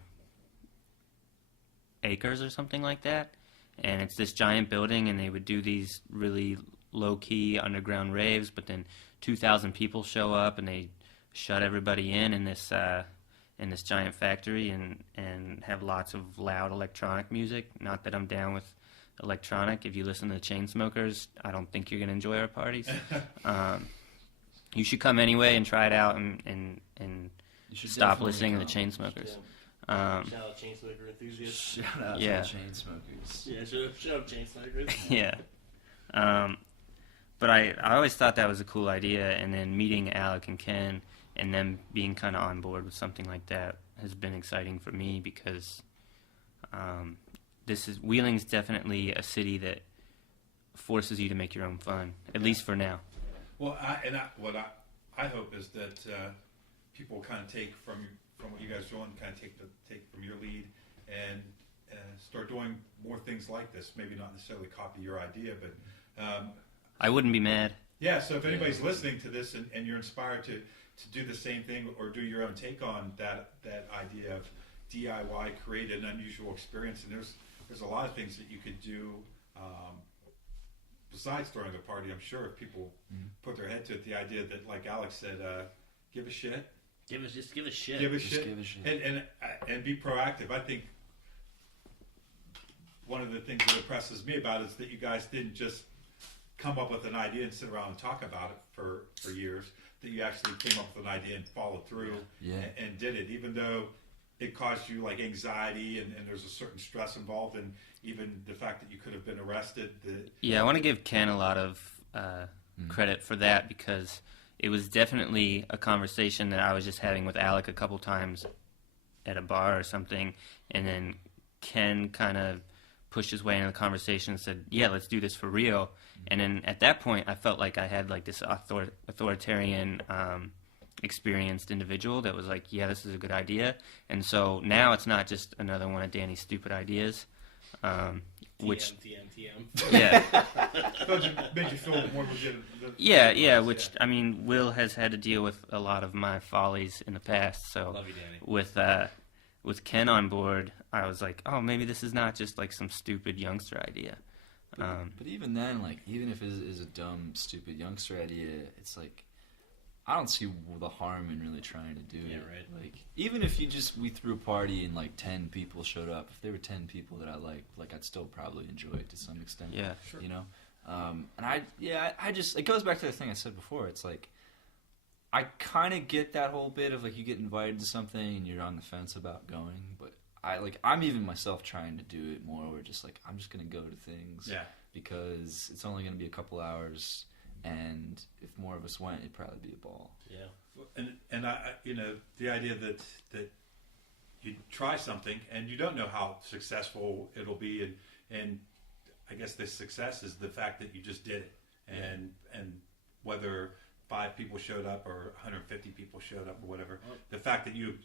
acres or something like that. And it's this giant building, and they would do these really low-key underground raves, but then 2,000 people show up, and they shut everybody in this giant factory and have lots of loud electronic music. Not that I'm down with electronic. If you listen to the Chainsmokers, I don't think you're going to enjoy our parties. You should come anyway and try it out and stop listening to the Chainsmokers. Shout out Chainsmoker enthusiasts. Shout out Yeah. to the Chainsmokers. Yeah, shout out Chainsmokers. Yeah. But I always thought that was a cool idea, and then meeting Alec and Ken and them being kind of on board with something like that has been exciting for me because Wheeling's definitely a city that forces you to make your own fun, at least for now. Well, what I hope is that people kind of take from what you guys are doing, kind of take from your lead and start doing more things like this. Maybe not necessarily copy your idea, but I wouldn't be mad. Yeah. So if anybody's listening to this and you're inspired to do the same thing or do your own take on that idea of DIY, create an unusual experience, and there's a lot of things that you could do. Besides throwing a party, I'm sure if people put their head to it, the idea that, like Alex said, give a shit. Give a shit. Give a Just shit. give a shit. And be proactive. I think one of the things that impresses me about it is that you guys didn't just come up with an idea and sit around and talk about it for years. That you actually came up with an idea and followed through and did it, even though it caused you like anxiety and there's a certain stress involved, and even the fact that you could have been arrested. Yeah, I want to give Ken a lot of credit for that because it was definitely a conversation that I was just having with Alec a couple times at a bar or something, and then Ken kind of pushed his way into the conversation and said, yeah, let's do this for real. And then at that point, I felt like I had like this authoritarian experienced individual that was like, yeah, this is a good idea. And so now it's not just another one of Danny's stupid ideas. Which TM. Yeah. made you feel more legitimate. Yeah, which, I mean, Will has had to deal with a lot of my follies in the past. So Love you, Danny. with Ken on board, I was like, oh, maybe this is not just like some stupid youngster idea. But even then, like, even if it is a dumb, stupid youngster idea, it's like, I don't see the harm in really trying to do it. Yeah, right. Like, even if we threw a party and like 10 people showed up, if there were 10 people that I liked, like, I'd still probably enjoy it to some extent. Yeah, sure. You know, and I just, it goes back to the thing I said before. It's like, I kind of get that whole bit of like you get invited to something and you're on the fence about going, but I'm even myself trying to do it more. Where just like I'm just gonna go to things, because it's only gonna be a couple hours. And if more of us went, it'd probably be a ball. Yeah, and I the idea that you try something and you don't know how successful it'll be, and I guess the success is the fact that you just did it, and whether 5 people showed up or 150 people showed up or whatever. The fact that you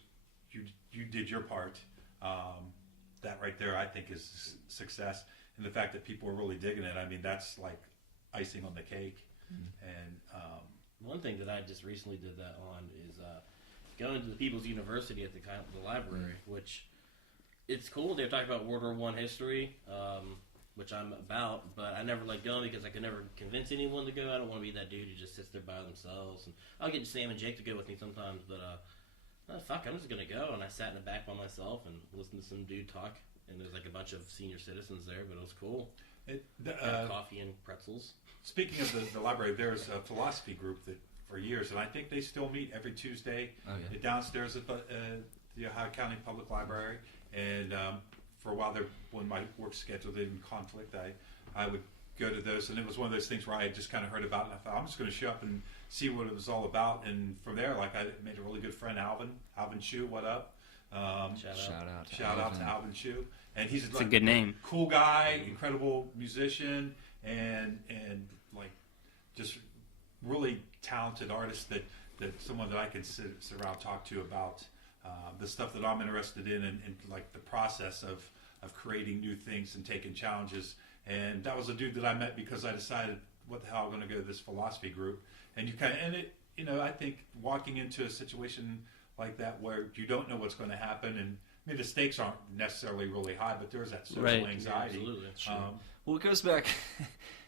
did your part, that right there, I think is success. And the fact that people are really digging it, I mean, that's like icing on the cake. And one thing that I just recently did that on is going to the People's University at the library, which it's cool. They're talking about World War I history, which I'm about, but I never like going because I could never convince anyone to go. I don't want to be that dude who just sits there by themselves. And I'll get Sam and Jake to go with me sometimes, but fuck, I'm just gonna go. And I sat in the back by myself and listened to some dude talk. And there's like a bunch of senior citizens there, but it was cool. Coffee and pretzels. Speaking of the library, there's a philosophy group that for years, and I think they still meet every Tuesday downstairs at the Ohio County Public Library. And for a while there, when my work schedule didn't conflict, I would go to those. And it was one of those things where I had just kind of heard about it, and I thought, I'm just going to show up and see what it was all about. And from there, like, I made a really good friend, Alvin Chu. What up? Shout out to Alvin Chu. And he's a good name. Cool guy, incredible musician, and like just really talented artist that someone that I can sit around and talk to about the stuff that I'm interested in and like the process of creating new things and taking challenges. And that was a dude that I met because I decided, what the hell, I'm going to go to this philosophy group. And I think walking into a situation like that where you don't know what's going to happen, and I mean the stakes aren't necessarily really high, but there's that social anxiety. Yeah, absolutely, that's true. Well, it goes back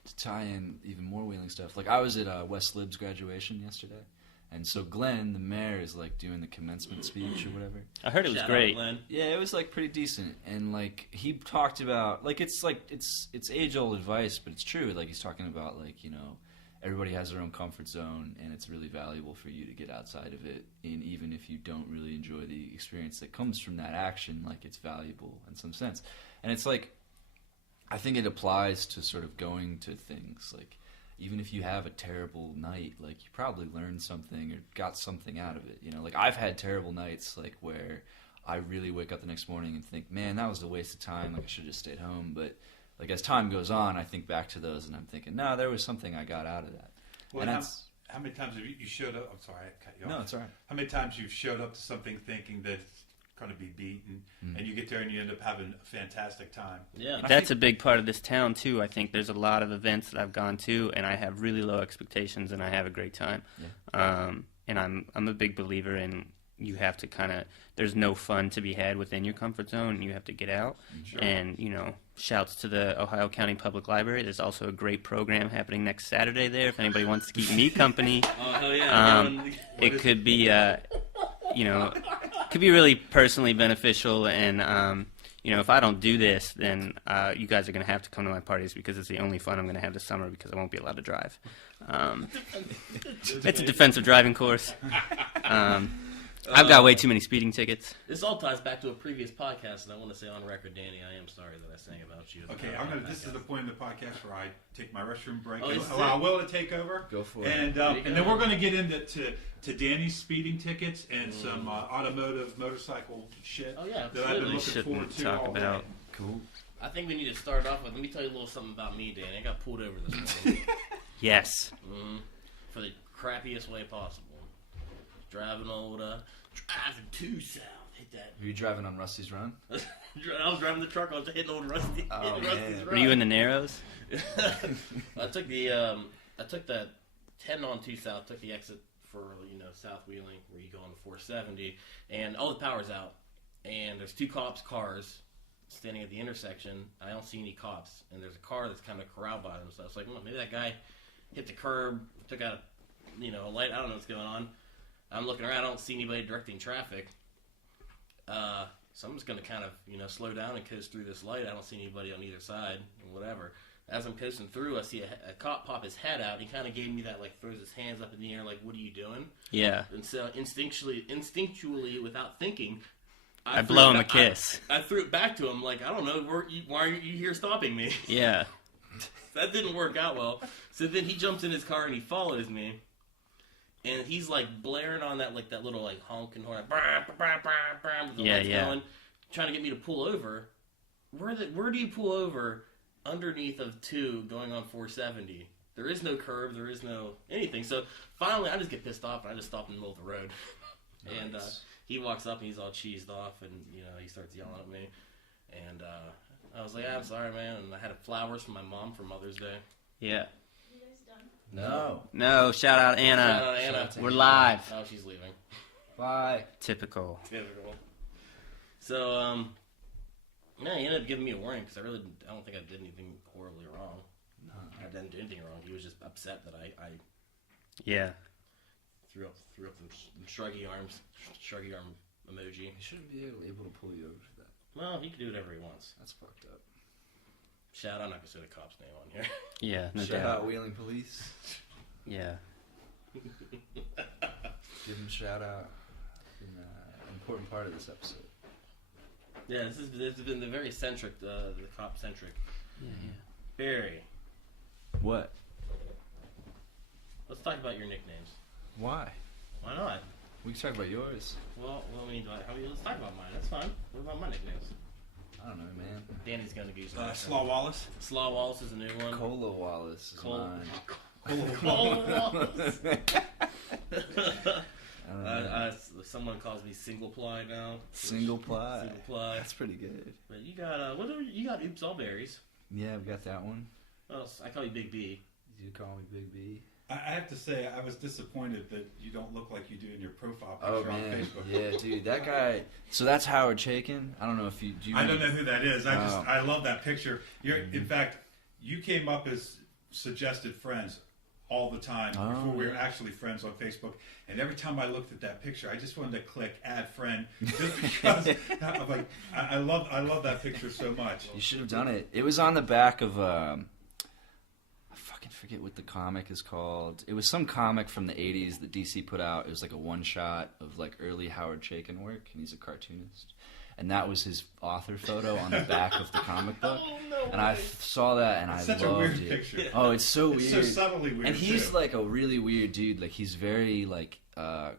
to tie in even more wheeling stuff. Like, I was at West Lib's graduation yesterday, and so Glenn, the mayor, is like doing the commencement speech or whatever. I heard it was great. Yeah, it was like pretty decent, and like he talked about it's age old advice, but it's true. Like, he's talking about like, everybody has their own comfort zone, and it's really valuable for you to get outside of it. And even if you don't really enjoy the experience that comes from that action, like, it's valuable in some sense. And it's like, I think it applies to sort of going to things. Like, even if you have a terrible night, like, you probably learned something or got something out of it. Like, I've had terrible nights, like, where I really wake up the next morning and think, man, that was a waste of time. Like, I should have just stayed home. But like, as time goes on, I think back to those, and I'm thinking, no, there was something I got out of that. Well, and how many times have you showed up? I'm sorry, I cut you off. No, it's all right. How many times you've showed up to something thinking that it's going to be beaten, and you get there and you end up having a fantastic time? Yeah, that's a big part of this town too. I think there's a lot of events that I've gone to, and I have really low expectations, and I have a great time. Yeah. And I'm a big believer in, you have to there's no fun to be had within your comfort zone. You have to get out. Sure. And, shouts to the Ohio County Public Library. There's also a great program happening next Saturday there if anybody wants to keep me company. Oh, hell yeah. It could be, could be really personally beneficial. And, if I don't do this, then you guys are going to have to come to my parties because it's the only fun I'm going to have this summer because I won't be allowed to drive. It's a defensive driving course. I've got way too many speeding tickets. This all ties back to a previous podcast, and I want to say on record, Danny, I am sorry that I sang about you. Okay, this is the point of the podcast where I take my restroom break Oh, and this is allow Will to take over. Go for And it. then we're going to get into to Danny's speeding tickets and some automotive motorcycle shit Oh, yeah, that I've been absolutely. looking forward to Talk all about. day. Cool. I think we need to start off with, let me tell you a little something about me, Danny. I got pulled over this morning. Yes. For the crappiest way possible. Driving too south. Hit that. Were you driving on Rusty's Run? I was driving the truck. I was hitting old Rusty. Oh, hitting Rusty's man. Were you in the Narrows? I took that 10 on 2 south. Took the exit for South Wheeling where you go on the 470, and all the power's out. And there's 2 cops' cars standing at the intersection. I don't see any cops, and there's a car that's kind of corralled by themselves. Like, well, maybe that guy hit the curb, took out a light. I don't know what's going on. I'm looking around. I don't see anybody directing traffic. So I'm just going to kind of, slow down and coast through this light. I don't see anybody on either side or whatever. As I'm coasting through, I see a cop pop his head out. He kind of gave me that, throws his hands up in the air, like, what are you doing? Yeah. And so instinctually, without thinking, I blow him a kiss. I threw it back to him, like, I don't know, why are you here stopping me? Yeah. That didn't work out well. So then he jumps in his car and he follows me. And he's blaring on that little honking horn, with the lights going, trying to get me to pull over. Where do you pull over underneath of 2 going on 470? There is no curb. There is no anything. So finally, I just get pissed off and I just stop in the middle of the road. Nice. And he walks up and he's all cheesed off and he starts yelling at me. And I was like, I'm sorry, man. And I had flowers from my mom for Mother's Day. Yeah. You guys done? No, shout out Anna. Shout out Anna. We're live. Oh, she's leaving. Bye. Typical. Typical. So, yeah, he ended up giving me a warning because I don't think I did anything horribly wrong. No. I didn't do anything wrong. He was just upset that I Yeah. threw up some shruggy arm emoji. He shouldn't be able to pull you over for that. Well, he can do whatever he wants. That's fucked up. Shout out, I'm not gonna say the cop's name on here. Yeah, no Shout doubt. out Wheeling Police. Yeah. Give him a shout out. Been an important part of this episode. Yeah, this has been the very centric, the cop centric. Yeah. Barry, What? let's talk about your nicknames. Why? Why not? We can talk about yours. Well, let's talk about mine. That's fine. What about my nicknames? I don't know, man. Danny's gonna give you some. Slaw Wallace. Slaw Wallace is a new one. Cola Wallace is mine. Cola Wallace. I don't know. Someone calls me Single Ply now. Single Ply. Single Ply. That's pretty good. But you got you got Oops All Berries. Yeah, we got that one. What else? I call you Big B. You call me Big B. I have to say, I was disappointed that you don't look like you do in your profile Oh picture on man, Facebook. yeah, dude, that guy. So that's Howard Chaykin. I don't know if you. I don't know who that is. Oh. I love that picture. In fact, you came up as suggested friends all the time before we were actually friends on Facebook. And every time I looked at that picture, I just wanted to click add friend just because I'm like, I love that picture so much. You should have done it. It was on the back of. I fucking forget what the comic is called. It was some comic from the 80s that DC put out. It was like a one shot of like early Howard Chaykin work, and he's a cartoonist. And that was his author photo on the back of the comic book. Oh, no and I saw that and It's I such a loved weird it. picture. Oh, it's so It's weird. so subtly weird. And he's too. like a really weird dude. Like he's very like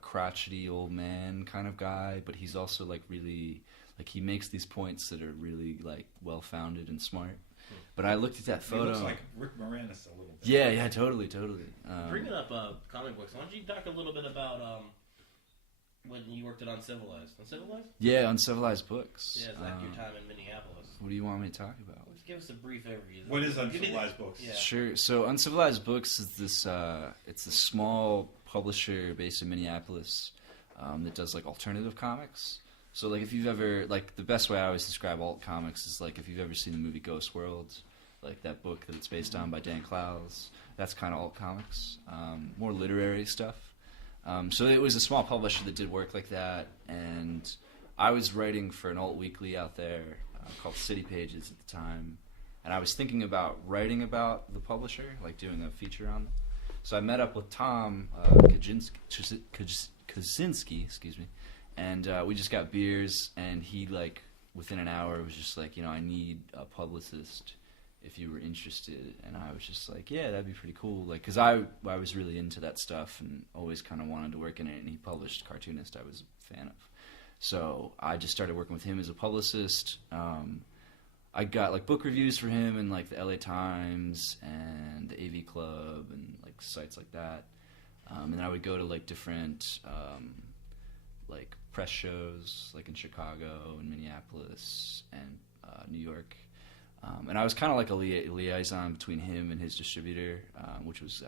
crotchety old man kind of guy, but he's also like really like he makes these points that are really like well founded and smart. But I looked at that He photo. looks like Rick Moranis a little bit. Yeah, totally. Bringing up comic books, why don't you talk a little bit about when you worked at Uncivilized? Uncivilized? Yeah, Uncivilized Books. Yeah, it's like your time in Minneapolis. What do you want me to talk about? Just give us a brief overview. What is Give me the- Uncivilized Books? Yeah. Sure. So Uncivilized Books is this. It's a small publisher based in Minneapolis that does like alternative comics. So like if you've ever like the best way I always describe alt comics is like if you've ever seen the movie Ghost World, like that book that it's based on by Dan Clowes. That's kind of alt comics, more literary stuff. So it was a small publisher that did work like that, and I was writing for an alt weekly out there called City Pages at the time, and I was thinking about writing about the publisher, like doing a feature on them. So I met up with Tom Kaczynski, excuse me, and we just got beers, and he like within an hour was just like, I need a publicist if you were interested. And I was just like, yeah, that'd be pretty cool, like because I was really into that stuff and always kind of wanted to work in it, and he published Cartoonist I was a fan of. So I just started working with him as a publicist. I got like book reviews for him in like the LA Times and the AV Club and like sites like that. And then I would go to like different like press shows like in Chicago and Minneapolis and New York. And I was kind of like a liaison between him and his distributor, which was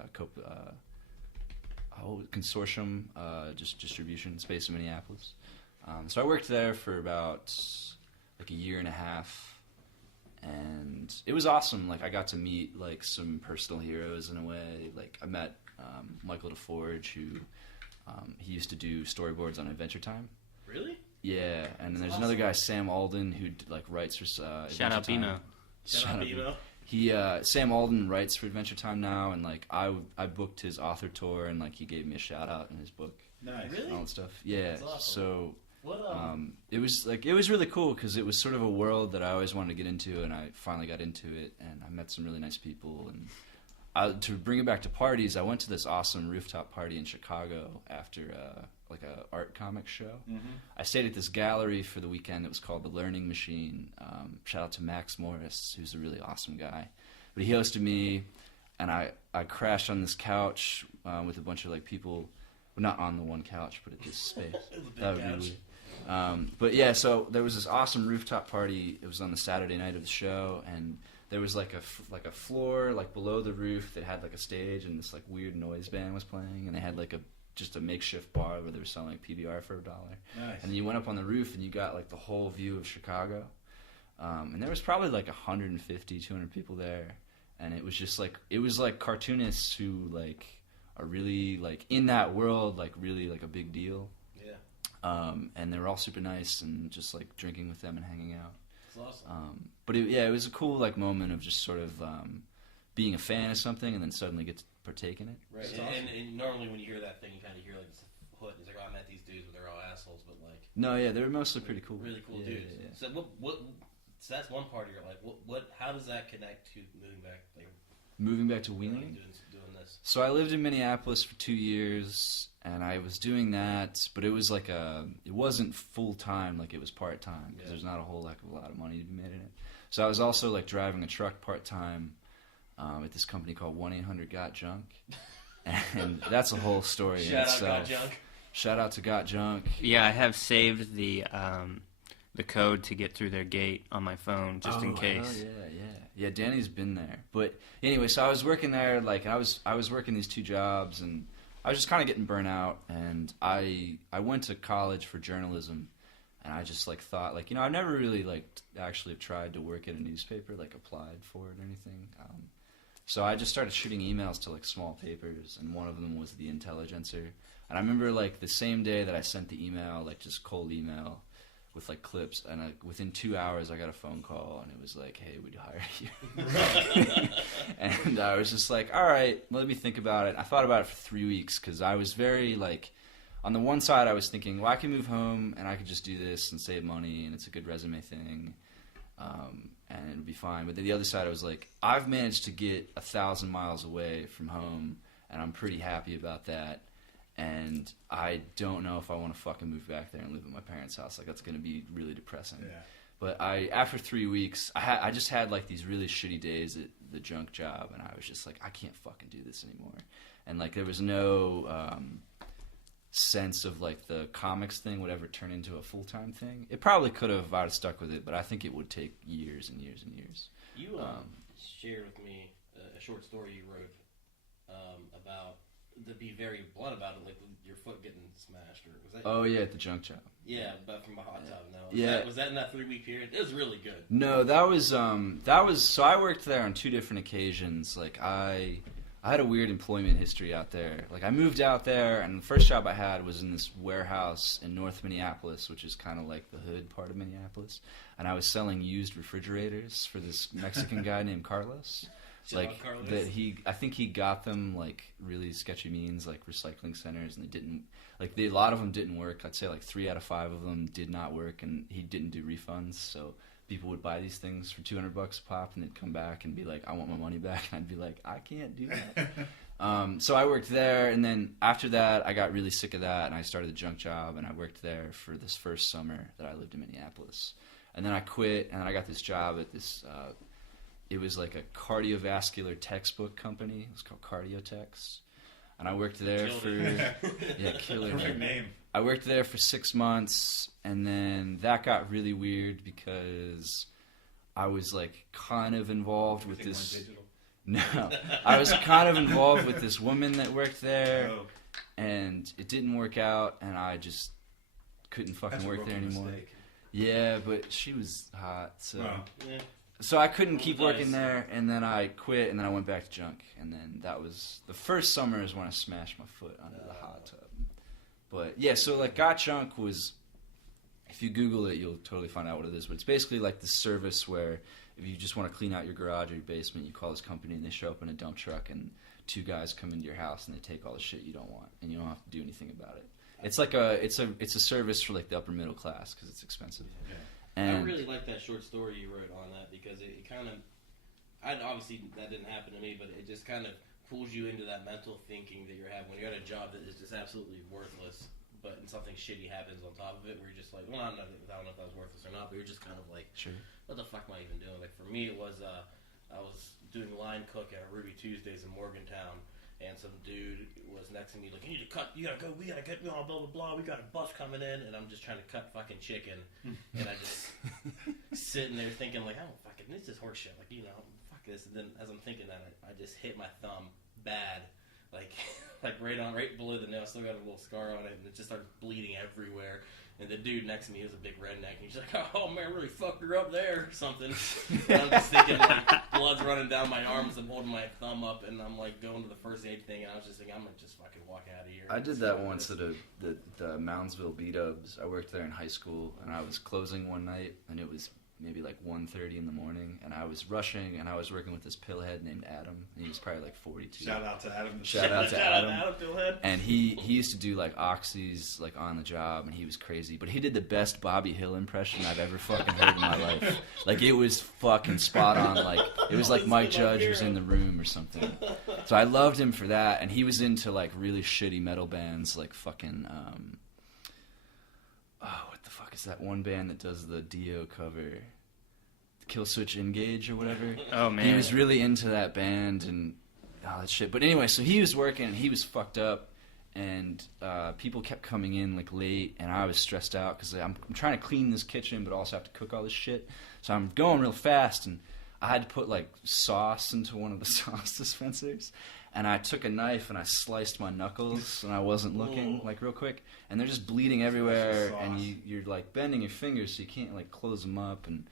Consortium Distribution, based in Minneapolis. So I worked there for about like a year and a half. And it was awesome. Like I got to meet like some personal heroes in a way. Like I met Michael DeForge, who he used to do storyboards on Adventure Time. Really? Yeah, and then there's another guy, Sam Alden, who like writes for Shout out Adventure Time. Bimo. Shout out Bimo. He Sam Alden writes for Adventure Time now, and like I booked his author tour, and like he gave me a shout out in his book. Nice. Really? And all that stuff. Yeah. That's awesome. So. What It was really cool because it was sort of a world that I always wanted to get into, and I finally got into it, and I met some really nice people. And to bring it back to parties, I went to this awesome rooftop party in Chicago after like a art comic show. Mm-hmm. I stayed at this gallery for the weekend. It was called The Learning Machine. Shout out to Max Morris, who's a really awesome guy. But he hosted me. and I crashed on this couch with a bunch of like people, well, not on the one couch, but at this space. That would be weird. But yeah, so there was this awesome rooftop party. It was on the Saturday night of the show, and there was like a floor like below the roof that had like a stage, and this like weird noise band was playing, and they had like just a makeshift bar where they were selling like PBR for $1. Nice. And then you went up on the roof and you got like the whole view of Chicago. And there was probably like 150, 200 people there. And it was just like, it was like cartoonists who like are really like in that world, like really like a big deal. Yeah. And they were all super nice and just like drinking with them and hanging out. That's awesome. But it was a cool like moment of just sort of being a fan of something and then suddenly get to partake in it. Right. And normally when you hear that thing, you kind of hear like this hood. It's like, oh, I met these dudes, but they're all assholes. But like, no, yeah, they were mostly pretty cool. Really cool dudes. Yeah. So what? So that's one part of your life. What? How does that connect to moving back? Like, moving back to Wheeling? Doing this. So I lived in Minneapolis for 2 years, and I was doing that, but it was like it wasn't full time, like it was part time because there's not a whole heck of a lot of money to be made in it. So I was also like driving a truck part time at this company called 1-800-GOT-JUNK, and that's a whole story. Shout out Got Junk. Shout out to Got Junk. Yeah, I have saved the code to get through their gate on my phone just in case. Yeah. Danny's been there, but anyway, so I was working there. Like I was working these 2 jobs, and I was just kind of getting burnt out. And I went to college for journalism, and I just like thought like I've never really like actually tried to work at a newspaper, like applied for it or anything. So I just started shooting emails to like small papers, and one of them was the Intelligencer. And I remember like the same day that I sent the email, like just cold email with like clips, and within 2 hours I got a phone call, and it was like, hey, we'd hire you. And I was just like, all right, let me think about it. I thought about it for 3 weeks because I was very like, on the one side I was thinking, well, I can move home and I could just do this and save money, and it's a good resume thing, and it'd be fine. But then the other side I was like, I've managed to get 1,000 miles away from home, and I'm pretty happy about that. And I don't know if I want to fucking move back there and live at my parents' house. Like, that's going to be really depressing. Yeah. But after 3 weeks, I just had, like, these really shitty days at the junk job, and I was just like, I can't fucking do this anymore. And, like, there was no sense of, like, the comics thing would ever turn into a full-time thing. It probably could have if I'd have stuck with it, but I think it would take years and years and years. You shared with me a short story you wrote about, to be very blunt about it, like your foot getting smashed, or was that? Oh yeah, at the junk job. Yeah, but from a hot tub. No, was that in that 3 week period? It was really good. No, that was so I worked there on 2 different occasions. Like I had a weird employment history out there. Like I moved out there, and the first job I had was in this warehouse in North Minneapolis, which is kind of like the hood part of Minneapolis, and I was selling used refrigerators for this Mexican guy named Carlos. Like that I think he got them like really sketchy means, like recycling centers, and they didn't like a lot of them didn't work. I'd say like 3 out of 5 of them did not work, and he didn't do refunds. So people would buy these things for $200 a pop, and they'd come back and be like, "I want my money back," and I'd be like, "I can't do that." So I worked there, and then after that, I got really sick of that, and I started a junk job, and I worked there for this first summer that I lived in Minneapolis, and then I quit, and I got this job at this. It was like a cardiovascular textbook company. It was called Cardiotex. And I worked there killer name. I worked there for 6 months, and then that got really weird because I was like kind of involved with this. No, I was kind of involved with this woman that worked there, and it didn't work out, and I just couldn't fucking work there anymore. Mistake. Yeah, but she was hot, so. Wow. Yeah. So I couldn't keep working there, and then I quit, and then I went back to junk, and then that was the first summer is when I smashed my foot under the hot tub. But yeah, so like Got Junk was, if you Google it, you'll totally find out what it is. But it's basically like this service where if you just want to clean out your garage or your basement, you call this company, and they show up in a dump truck, and 2 guys come into your house, and they take all the shit you don't want, and you don't have to do anything about it. It's like it's a service for like the upper middle class because it's expensive. Yeah. I really like that short story you wrote on that because it kind of, obviously that didn't happen to me, but it just kind of pulls you into that mental thinking that you're having when you're at a job that is just absolutely worthless, but something shitty happens on top of it where you're just like, well, I don't know if that was worthless or not, but you're just kind of like, sure, what the fuck am I even doing? Like for me, it was I was doing line cook at Ruby Tuesdays in Morgantown, and some dude was next to me like, you need to cut, you gotta go, we gotta get, blah, blah, blah, we got a bus coming in, and I'm just trying to cut fucking chicken, and I just sitting there thinking like, oh, fucking, this is horseshit, like, you know, fuck this, and then as I'm thinking that, I just hit my thumb bad, like right below the nail. I still got a little scar on it, and it just started bleeding everywhere. And the dude next to me was a big redneck, and he's like, "Oh man, really fucked her up there," or something. And I'm just thinking, like, blood's running down my arms. I'm holding my thumb up, and I'm like going to the first aid thing, and I was just thinking, I'm gonna just fucking walk out of here. I did that once at the Moundsville B-Dubs. I worked there in high school, and I was closing one night, and it was maybe like 1:30 in the morning, and I was rushing, and I was working with this pillhead named Adam, and he was probably like 42. Shout out to Adam. Shout out to Adam. Pillhead. And he used to do like oxys like on the job, and he was crazy. But he did the best Bobby Hill impression I've ever fucking heard in my life. Like it was fucking spot on. Like it was like Mike Judge was in the room or something. So I loved him for that, and he was into like really shitty metal bands, like fucking what the fuck is that one band that does the Dio cover? Killswitch Engage or whatever. Oh man. He was really into that band and all that shit. But anyway, so he was working and he was fucked up, and people kept coming in like late, and I was stressed out because I'm trying to clean this kitchen but also have to cook all this shit. So I'm going real fast, and I had to put like sauce into one of the sauce dispensers. And I took a knife and I sliced my knuckles, and I wasn't looking, like real quick, and they're just bleeding everywhere, and you're like bending your fingers so you can't like close them up. And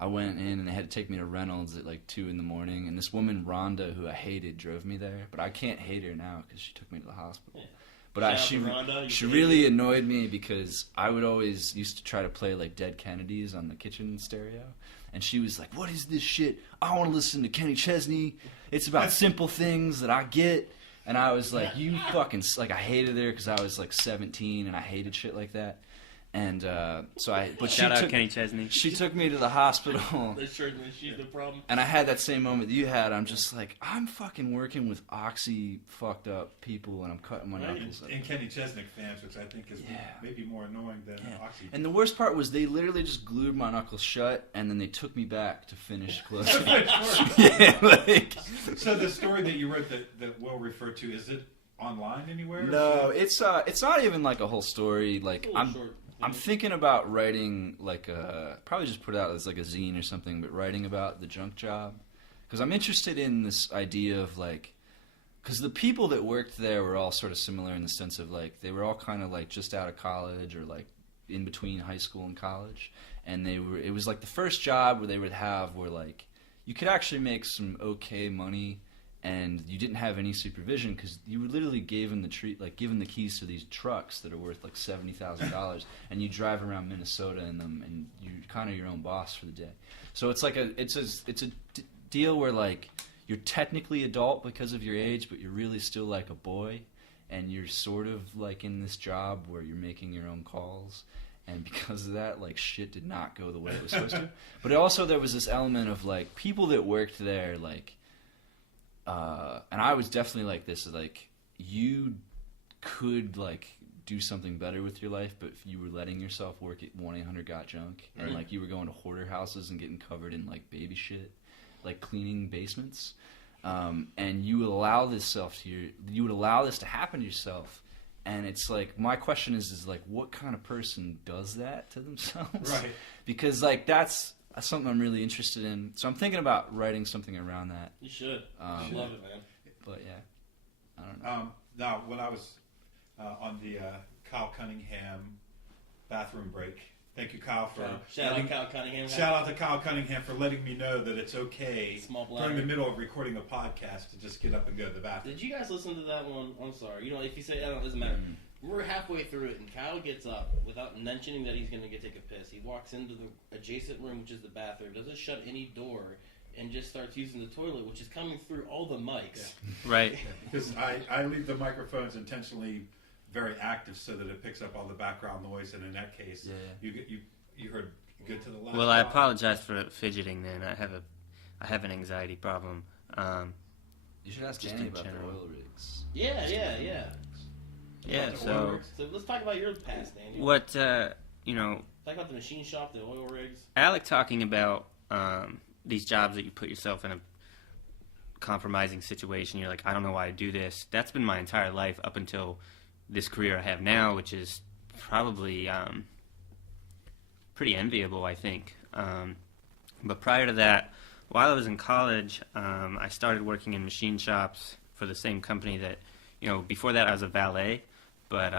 I went in, and they had to take me to Reynolds at like 2 in the morning, and this woman Rhonda, who I hated, drove me there, but I can't hate her now because she took me to the hospital. Yeah. But she really annoyed me because I would always used to try to play like Dead Kennedys on the kitchen stereo. And she was like, "What is this shit? I want to listen to Kenny Chesney. It's about simple things that I get." And I was like, "You fucking..." Like, I hated her because I was like 17 and I hated shit like that. And so I... But Shout out Kenny Chesney. She took me to the hospital. She's the problem. And I had that same moment that you had. I'm just like, I'm fucking working with oxy fucked up people, and I'm cutting my knuckles up. And Kenny Chesnick fans, which I think is maybe more annoying than oxy. And the worst part was they literally just glued my knuckles shut, and then they took me back to finish closing. Yeah, like... So the story that you wrote that Will referred to, is it online anywhere? No, it's not even like a whole story. Like I'm thinking about writing like probably just put it out as like a zine or something, but writing about the junk job, because I'm interested in this idea of like, because the people that worked there were all sort of similar in the sense of like they were all kind of like just out of college or like in between high school and college, and it was like the first job where they would have where like you could actually make some okay money. And you didn't have any supervision because you were literally given the keys to these trucks that are worth like $70,000, and you drive around Minnesota in them, and you're kind of your own boss for the day. So it's like it's a deal where like you're technically adult because of your age, but you're really still like a boy, and you're sort of like in this job where you're making your own calls. And because of that, like shit did not go the way it was supposed to. But also there was this element of like people that worked there, like. And I was definitely like this, like, you could, like, do something better with your life, but if you were letting yourself work at 1-800-GOT-JUNK, and, like, you were going to hoarder houses and getting covered in, like, baby shit, like, cleaning basements, and you would allow this to happen to yourself, and it's, like, my question is like, what kind of person does that to themselves? Right. Because, like, that's something I'm really interested in. So I'm thinking about writing something around that. You should. I love it, man. But yeah, I don't know. Now, when I was on the Kyle Cunningham bathroom break, thank you, Kyle, for shout out Kyle Cunningham. Shout out to Kyle Cunningham for letting me know that it's okay Small during the middle of recording a podcast to just get up and go to the bathroom. Did you guys listen to that one? I'm sorry. You know, if you say, it doesn't matter. We're halfway through it, and Kyle gets up without mentioning that he's going to take a piss. He walks into the adjacent room, which is the bathroom, doesn't shut any door, and just starts using the toilet, which is coming through all the mics. Yeah. Right. Because I leave the microphones intentionally very active so that it picks up all the background noise, and in that case, you heard good to the last. Well, I apologize for fidgeting. Then I have an anxiety problem. You should ask Danny about the oil rigs. Yeah. Yeah, so let's talk about your past, Danny. What, Talk about the machine shop, the oil rigs. Alec talking about, these jobs that you put yourself in a compromising situation. You're like, I don't know why I do this. That's been my entire life up until this career I have now, which is probably pretty enviable, I think. But prior to that, while I was in college, I started working in machine shops for the same company that, before that I was a valet, but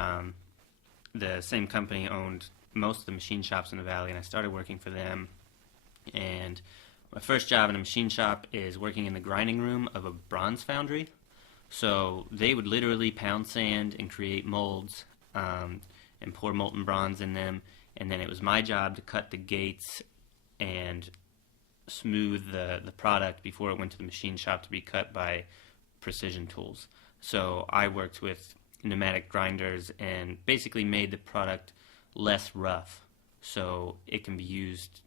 the same company owned most of the machine shops in the valley, and I started working for them. And my first job in a machine shop is working in the grinding room of a bronze foundry. So they would literally pound sand and create molds and pour molten bronze in them. And then it was my job to cut the gates and smooth the product before it went to the machine shop to be cut by precision tools. So I worked with pneumatic grinders and basically made the product less rough so it can be used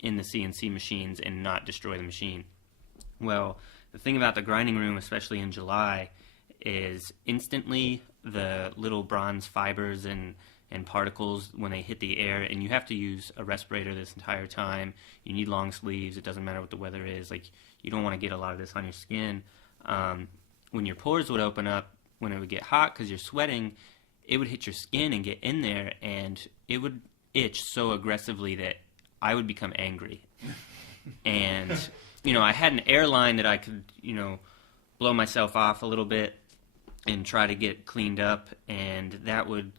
in the CNC machines and not destroy the machine. Well, the thing about the grinding room, especially in July, is instantly the little bronze fibers and particles, when they hit the air, and you have to use a respirator this entire time. You need long sleeves. It doesn't matter what the weather is. Like, you don't want to get a lot of this on your skin. When your pores would open up, when it would get hot because you're sweating, it would hit your skin and get in there, and it would itch so aggressively that I would become angry. And, I had an airline that I could, blow myself off a little bit and try to get cleaned up, and that would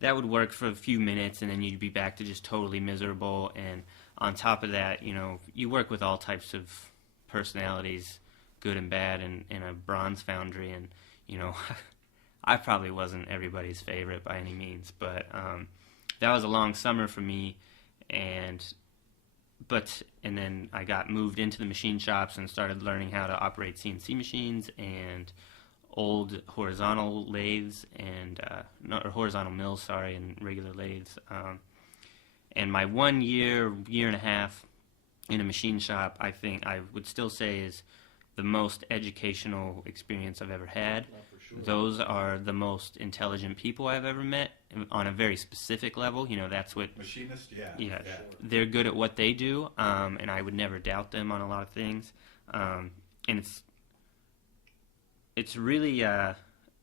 work for a few minutes, and then you'd be back to just totally miserable. And on top of that, you work with all types of personalities, good and bad, in a bronze foundry, and, I probably wasn't everybody's favorite by any means, but that was a long summer for me, and then I got moved into the machine shops and started learning how to operate CNC machines and old horizontal lathes and horizontal mills, and regular lathes. And my 1 year and a half in a machine shop, I think I would still say is the most educational experience I've ever had. Oh, for sure. Those are the most intelligent people I've ever met on a very specific level. That's what... Machinist? Yeah. Yeah. They're good at what they do, and I would never doubt them on a lot of things. And it's really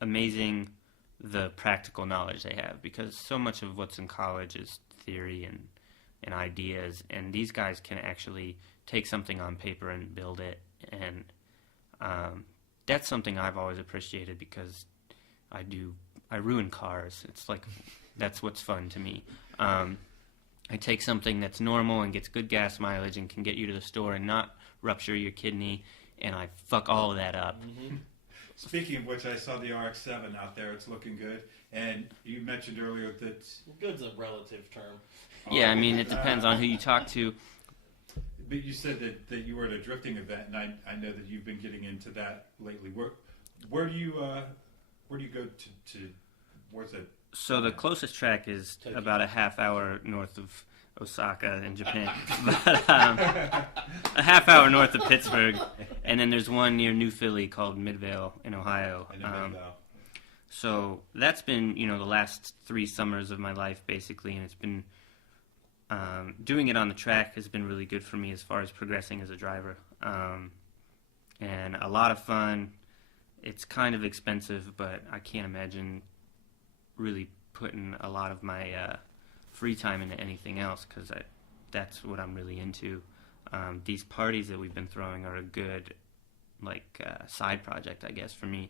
amazing the practical knowledge they have, because so much of what's in college is theory and ideas, and these guys can actually take something on paper and build it, and that's something I've always appreciated, because I ruin cars. It's like, that's what's fun to me. I take something that's normal and gets good gas mileage and can get you to the store and not rupture your kidney, and I fuck all of that up. Mm-hmm. Speaking of which, I saw the RX-7 out there. It's looking good. And you mentioned earlier that... Good's a relative term. Yeah, I mean, it depends on who you talk to. But you said that you were at a drifting event, and I know that you've been getting into that lately. Where do you go to where's it? So the closest track is Tokyo. about a half hour north of Osaka in Japan, but a half hour north of Pittsburgh, and then there's one near New Philly called Midvale in Ohio. I know Midvale. So that's been, the last 3 summers of my life, basically, and it's been, doing it on the track has been really good for me as far as progressing as a driver, and a lot of fun. It's kind of expensive, but I can't imagine really putting a lot of my free time into anything else, because that's what I'm really into. These parties that we've been throwing are a good side project, I guess, for me,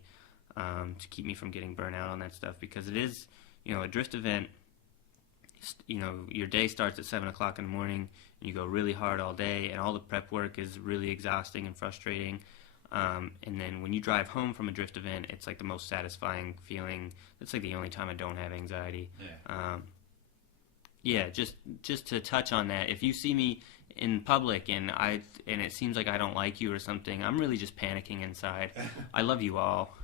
to keep me from getting burnt out on that stuff, because it is, a drift event. Your day starts at 7 o'clock in the morning, and you go really hard all day, and all the prep work is really exhausting and frustrating. And then when you drive home from a drift event, it's like the most satisfying feeling. It's like the only time I don't have anxiety. Yeah. Just to touch on that, if you see me in public and it seems like I don't like you or something, I'm really just panicking inside. I love you all.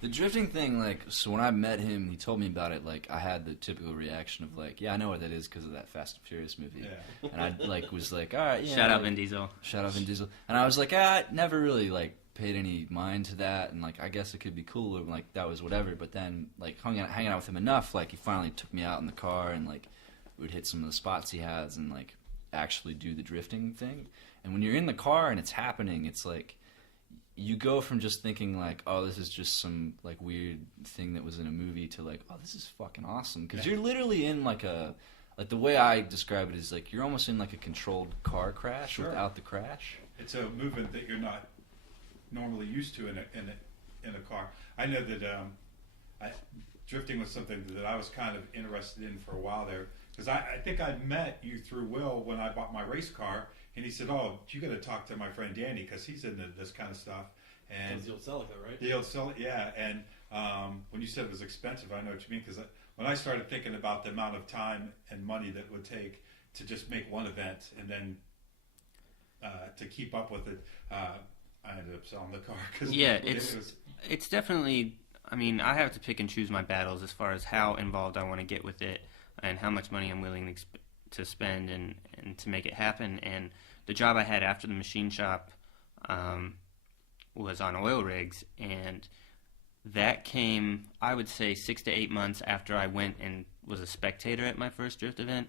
The drifting thing, so when I met him, he told me about it, I had the typical reaction of, yeah, I know what that is because of that Fast and Furious movie. Yeah. And I, was like, all right, yeah. Shout out Vin Diesel. Shout out Vin Diesel. And I was like, I never really, paid any mind to that, and, I guess it could be cool, and, that was whatever. But then, hanging out with him enough, he finally took me out in the car, and, we would hit some of the spots he has, and, actually do the drifting thing. And when you're in the car and it's happening, it's like you go from just thinking like, oh, this is just some like weird thing that was in a movie to like, oh, this is fucking awesome, because you're literally in like the way I describe it is like you're almost in like a controlled car crash without the crash. It's a movement that you're not normally used to in a car. I know that drifting was something that I was kind of interested in for a while there, because I think I met you through Will when I bought my race car, and he said, "Oh, you got to talk to my friend Danny because he's into this kind of stuff." And the old Celica, right? The old Celica, yeah. And when you said it was expensive, I know what you mean, because when I started thinking about the amount of time and money that would take to just make one event and then to keep up with it, I ended up selling the car. Cause it's definitely. I mean, I have to pick and choose my battles as far as how involved I want to get with it and how much money I'm willing to spend and to make it happen. And the job I had after the machine shop was on oil rigs, and that came, I would say, 6 to 8 months after I went and was a spectator at my first drift event.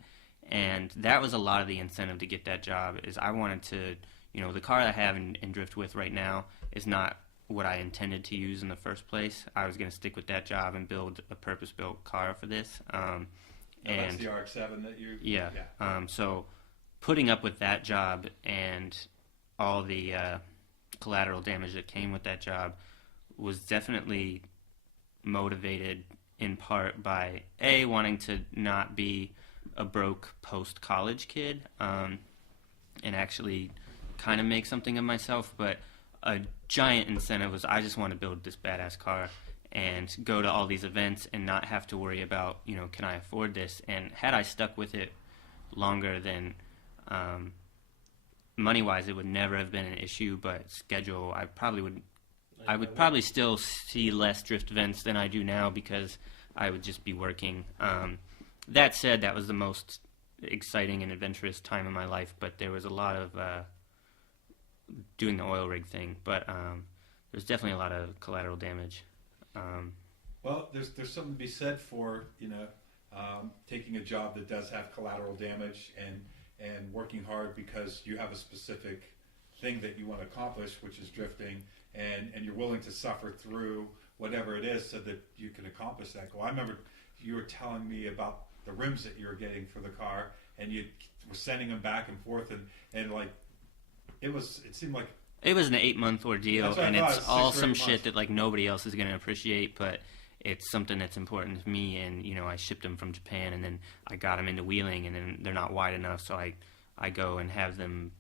And that was a lot of the incentive to get that job, is I wanted to, the car I have in Drift With right now is not what I intended to use in the first place. I was going to stick with that job and build a purpose-built car for this. And that's the RX-7 that you... Yeah. So putting up with that job and all the collateral damage that came with that job was definitely motivated in part by, A, wanting to not be a broke post-college kid and actually kind of make something of myself, but a giant incentive was I just want to build this badass car and go to all these events and not have to worry about, can I afford this? And had I stuck with it longer, then money-wise it would never have been an issue, but schedule, I would probably still see less drift events than I do now because I would just be working. That said, that was the most exciting and adventurous time in my life, but there was a lot of doing the oil rig thing, but there's definitely a lot of collateral damage. Well, there's something to be said for taking a job that does have collateral damage and working hard because you have a specific thing that you want to accomplish, which is drifting, and you're willing to suffer through whatever it is so that you can accomplish that goal. I remember you were telling me about the rims that you were getting for the car, and you were sending them back and forth, and like it seemed like it was an 8-month ordeal, and it's all some shit that like nobody else is going to appreciate, but it's something that's important to me. And I shipped them from Japan, and then I got them into wheeling, and then they're not wide enough, so I go and have them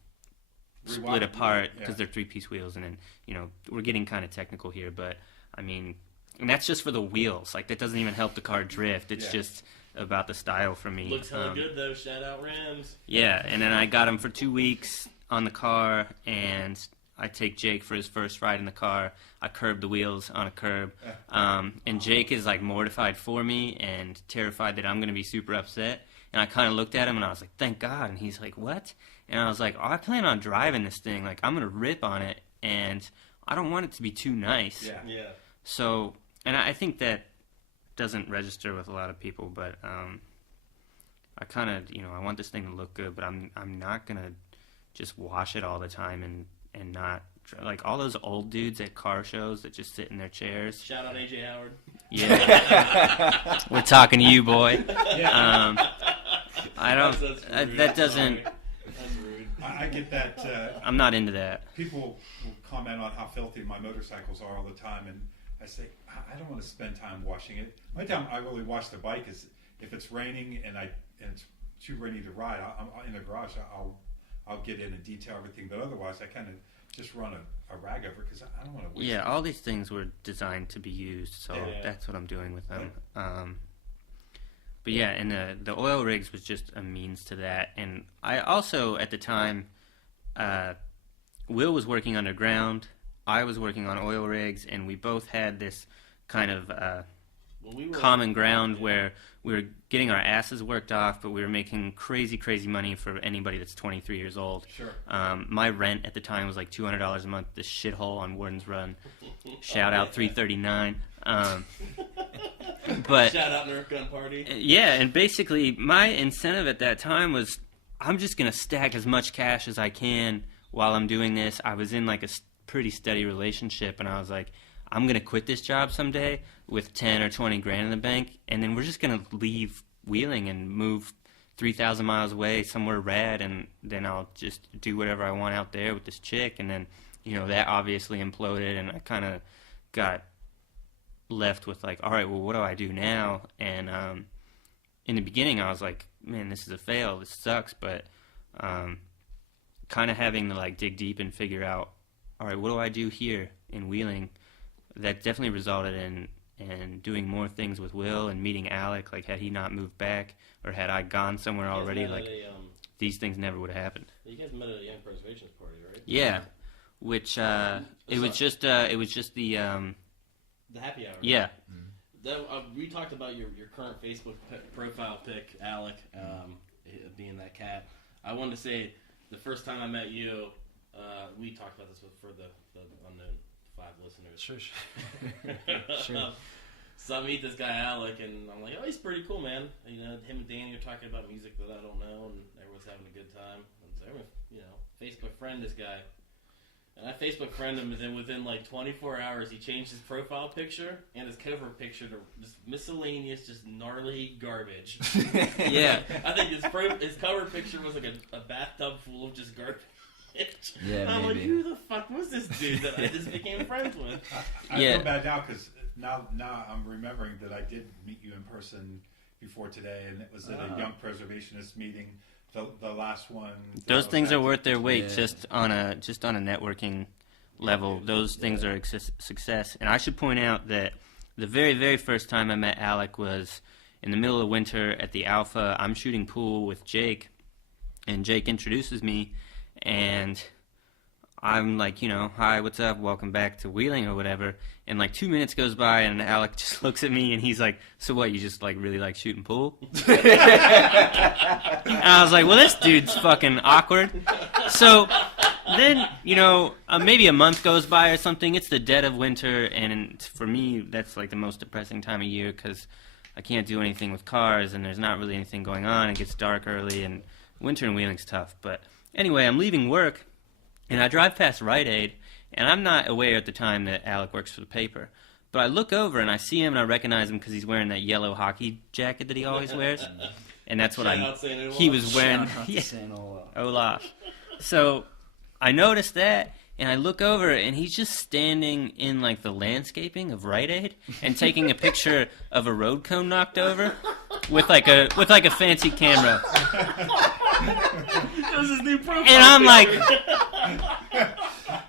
split apart because they're 3-piece wheels, and then we're getting kind of technical here, but I mean, and that's just for the wheels. Like that doesn't even help the car drift. It's just about the style for me. Looks hella good though. Shout out rims. Yeah, and then I got them for 2 weeks on the car, and I take Jake for his first ride in the car. I curb the wheels on a curb, and Jake is like mortified for me and terrified that I'm going to be super upset. And I kind of looked at him and I was like, "Thank God." And he's like, "What?" And I was like, "Oh, I plan on driving this thing. Like I'm going to rip on it, and I don't want it to be too nice." Yeah. So, and I think that doesn't register with a lot of people, but I kind of, I want this thing to look good, but I'm not going to just wash it all the time and not like all those old dudes at car shows that just sit in their chairs. Shout out AJ Howard. Yeah, we're talking to you, boy. I don't. That doesn't. That's rude. I get that. I'm not into that. People will comment on how filthy my motorcycles are all the time, and I say I don't want to spend time washing it. My time I really wash the bike is if it's raining and it's too rainy to ride. I'm in the garage. I'll get in and detail everything, but otherwise I kind of just run a rag over because I don't want to waste it. Yeah, all these things were designed to be used, so that's what I'm doing with them. But yeah, and the oil rigs was just a means to that. And I also, at the time, Will was working underground, I was working on oil rigs, and we both had this kind of common ground where we were getting our asses worked off, but we were making crazy, crazy money for anybody that's 23 years old. Sure. My rent at the time was like $200 a month, this shithole on Warden's Run. Shout out 339. But shout out Nerf Gun Party. Yeah, and basically my incentive at that time was I'm just going to stack as much cash as I can while I'm doing this. I was in like a pretty steady relationship, and I was like, I'm going to quit this job someday with 10 or 20 grand in the bank, and then we're just going to leave Wheeling and move 3,000 miles away somewhere rad, and then I'll just do whatever I want out there with this chick. And then, that obviously imploded, and I kind of got left with like, all right, well, what do I do now? And in the beginning, I was like, man, this is a fail. This sucks. But kind of having to like dig deep and figure out, all right, what do I do here in Wheeling? That definitely resulted in doing more things with Will and meeting Alec. Like, had he not moved back, or had I gone somewhere already, like these things never would have happened. You guys met at a Young Preservationist party, right? Yeah, which it was just the happy hour. Yeah. We talked about your current Facebook profile pic, Alec, being that cat. I wanted to say the first time I met you, we talked about this for the unknown 5 listeners. Sure. Sure. So I meet this guy Alec, and I'm like, oh, he's pretty cool, man. Him and Danny are talking about music that I don't know, and everyone's having a good time. And so I'm Facebook friend this guy. And I Facebook friend him, and then within like 24 hours, he changed his profile picture and his cover picture to just miscellaneous, just gnarly garbage. Yeah. I think his cover picture was like a bathtub full of just garbage. Yeah, I'm maybe. like, who the fuck was this dude that I just became friends with? I feel bad now because now I'm remembering that I did meet you in person before today, and it was at a Young Preservationist meeting. The last one. Those things are worth their weight just on a networking level. Those things are a success. And I should point out that the very, very first time I met Alec was in the middle of winter at the Alpha. I'm shooting pool with Jake, and Jake introduces me, and I'm like, hi, what's up? Welcome back to Wheeling or whatever. And like 2 minutes goes by, and Alec just looks at me, and he's like, so what, you just like really like shooting pool? And I was like, well, this dude's fucking awkward. So then, maybe a month goes by or something. It's the dead of winter, and for me, that's like the most depressing time of year because I can't do anything with cars, and there's not really anything going on. It gets dark early, and winter in Wheeling's tough. But anyway, I'm leaving work, and I drive past Rite Aid, and I'm not aware at the time that Alec works for the paper. But I look over, and I see him, and I recognize him because he's wearing that yellow hockey jacket that he always wears. And that's what he was wearing. Olaf. So I noticed that, and I look over, and he's just standing in like the landscaping of Rite Aid and taking a picture of a road cone knocked over with like a fancy camera. That was his new profile. And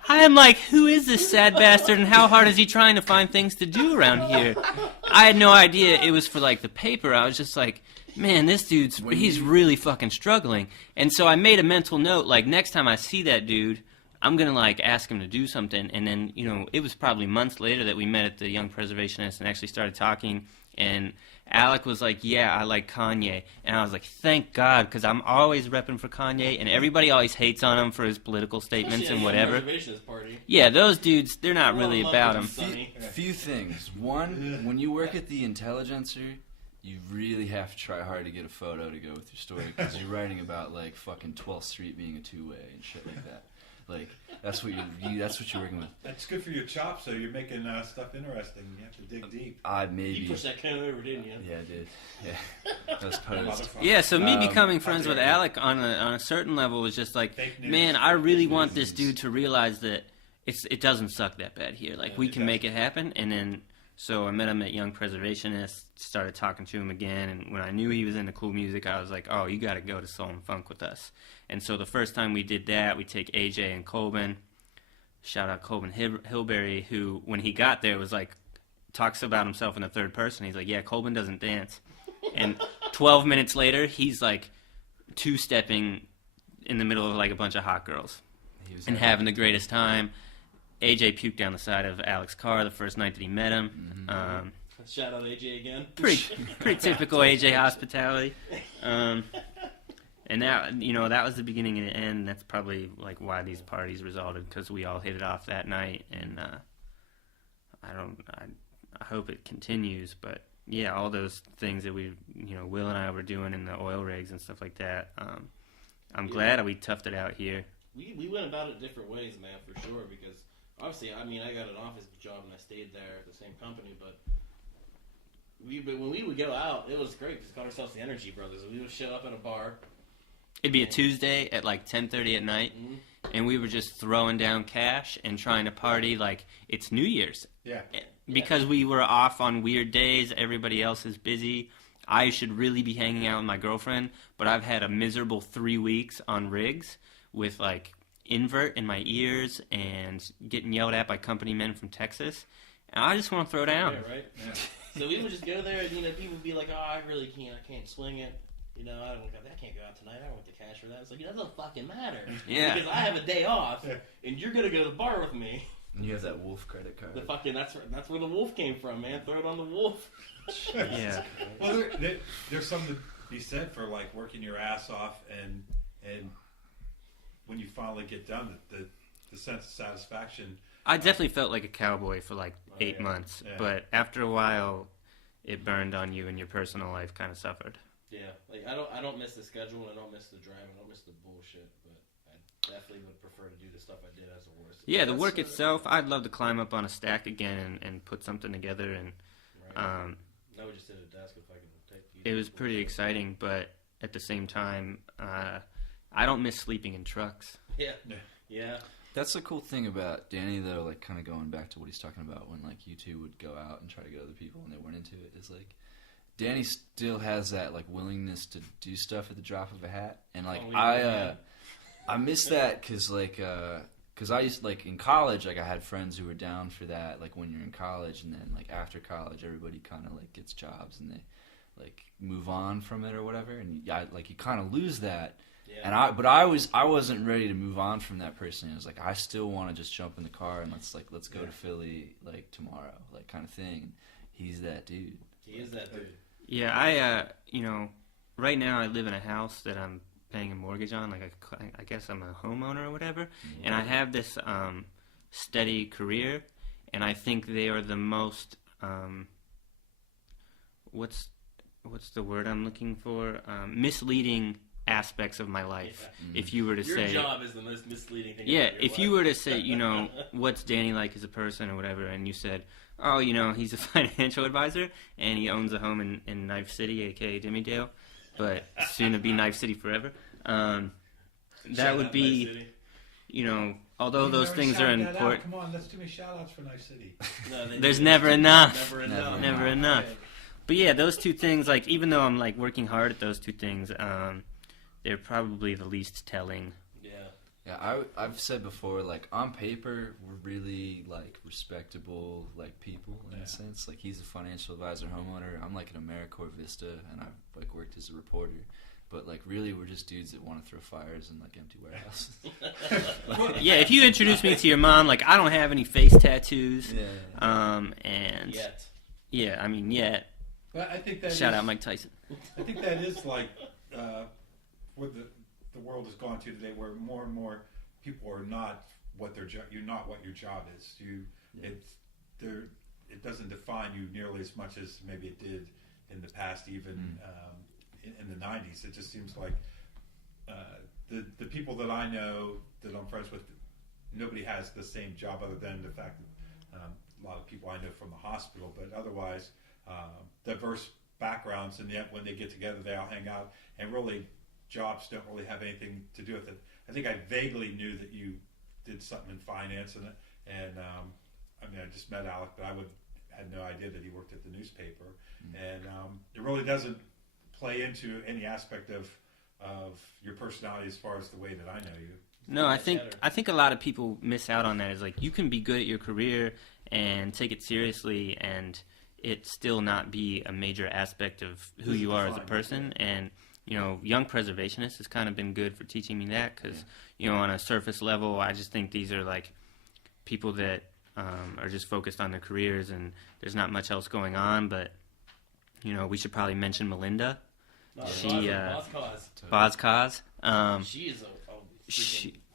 I'm like, who is this sad bastard, and how hard is he trying to find things to do around here? I had no idea it was for like the paper. I was just like, man, this he's really fucking struggling. And so I made a mental note, like, next time I see that dude, I'm going to, like, ask him to do something. And then, it was probably months later that we met at the Young Preservationist and actually started talking. And Alec was like, yeah, I like Kanye. And I was like, thank God, because I'm always repping for Kanye, and everybody always hates on him for his political statements and whatever. Yeah, those dudes, they're not really about him. Few things. One, when you work at the Intelligencer, you really have to try hard to get a photo to go with your story, because you're writing about, like, fucking 12th Street being a two-way and shit like that. Like, that's what you're working with. That's good for your chops, so you're making stuff interesting. You have to dig deep. Maybe. You pushed that can over, didn't you? Yeah, I did. Yeah. That was posed. Yeah, so me becoming friends with Alec on a certain level was just like, man, I really want this dude to realize that it doesn't suck that bad here. Like, we can make it happen. And then, so I met him at Young Preservationist, started talking to him again, and when I knew he was into cool music, I was like, oh, you got to go to Soul and Funk with us. And so the first time we did that, we take AJ and Colbin. Shout out Colbin Hillberry, who, when he got there, was like, talks about himself in the third person. He's like, yeah, Colbin doesn't dance. And 12 minutes later, he's like two-stepping in the middle of like a bunch of hot girls and having the greatest time. AJ puked down the side of Alec's car the first night that he met him. Mm-hmm. Shout out AJ again. Pretty typical AJ hospitality. And that, that was the beginning and the end. That's probably like why these parties resulted, because we all hit it off that night. And I hope it continues. But yeah, all those things that we, Will and I were doing in the oil rigs and stuff like that. I'm glad we toughed it out here. We went about it different ways, man, for sure. Because obviously, I mean, I got an office job and I stayed there at the same company, but when we would go out, it was great because we called ourselves the Energy Brothers. We would show up at a bar. It'd be a Tuesday at like 10:30 at night, and we were just throwing down cash and trying to party like it's New Year's. Yeah. Because we were off on weird days, everybody else is busy. I should really be hanging out with my girlfriend, but I've had a miserable 3 weeks on rigs with like invert in my ears and getting yelled at by company men from Texas. And I just want to throw down. Yeah, right? Yeah. So we would just go there, and people would be like, "Oh, I really can't. I can't swing it. I can't go out tonight. I don't want the cash for that." It's like, it doesn't fucking matter. Yeah. Because I have a day off, and you're gonna go to the bar with me. And you have that Wolf credit card. That's where the Wolf came from, man. Throw it on the Wolf. Yeah. Well, there's something to be said for like working your ass off, and when you finally get done, the sense of satisfaction. I definitely felt like a cowboy for like 8 months, but after a while, it burned on you, and your personal life kind of suffered. Yeah, like I don't miss the schedule, and I don't miss the driving, I don't miss the bullshit, but I definitely would prefer to do the stuff I did as a horse. Yeah, the work itself, I'd love to climb up on a stack again and put something together, and now we just sit at a desk if I can take. It was pretty exciting, but at the same time, I don't miss sleeping in trucks. Yeah. That's the cool thing about Danny, though, like, kind of going back to what he's talking about when, like, you two would go out and try to get other people and they weren't into it, is, like, Danny still has that, like, willingness to do stuff at the drop of a hat. And, like, I miss that because I used, like, in college, like, I had friends who were down for that, like, when you're in college, and then, like, after college, everybody kind of, like, gets jobs and they, like, move on from it or whatever, and, you kind of lose that. Yeah. And I wasn't ready to move on from that person. It was like, I still want to just jump in the car and let's go to Philly like tomorrow, like kind of thing. He's that dude. He is that dude. Yeah, I right now I live in a house that I'm paying a mortgage on. Like I guess I'm a homeowner or whatever, and I have this steady career, and I think they are the most what's the word I'm looking for? Misleading aspects of my life. Yeah. If you were to say your job is the most misleading thing. Yeah, if you were to say, what's Danny like as a person or whatever, and you said, oh, he's a financial advisor and he owns a home in Knife City, aka Dimmydale, but soon to be Knife City forever. That would be, although those things are important. Come on, let's do shout outs for Knife City. No, there's never enough. Never enough. But yeah, those two things, like, even though I'm like working hard at those two things, they're probably the least telling. Yeah, I've said before, like, on paper, we're really, like, respectable, like, people, in a sense. Like, he's a financial advisor, homeowner. I'm, like, an AmeriCorps Vista, and I've, like, worked as a reporter. But, like, really, we're just dudes that want to throw fires in, like, empty warehouses. Yeah, if you introduce me to your mom, like, I don't have any face tattoos. And... Yet. Yeah, I mean, yet. But I think that Shout out Mike Tyson. I think that is, like... where the world has gone to today, where more and more people are not what their job. You're not what your job is. It doesn't define you nearly as much as maybe it did in the past, even in the '90s. It just seems like the people that I know that I'm friends with, nobody has the same job other than the fact that a lot of people I know from the hospital, but otherwise diverse backgrounds, and yet when they get together, they all hang out and really. Jobs don't really have anything to do with it. I think I vaguely knew that you did something in finance, and I just met Alec, but I had no idea that he worked at the newspaper, and it really doesn't play into any aspect of your personality as far as the way that I know you. No, I think a lot of people miss out on that. Is like, you can be good at your career and take it seriously, and it still not be a major aspect of who you are as a person. And young preservationists has kind of been good for teaching me that, because, on a surface level, I just think these are like people that are just focused on their careers and there's not much else going on. But, we should probably mention Melinda. Bozkaz. She is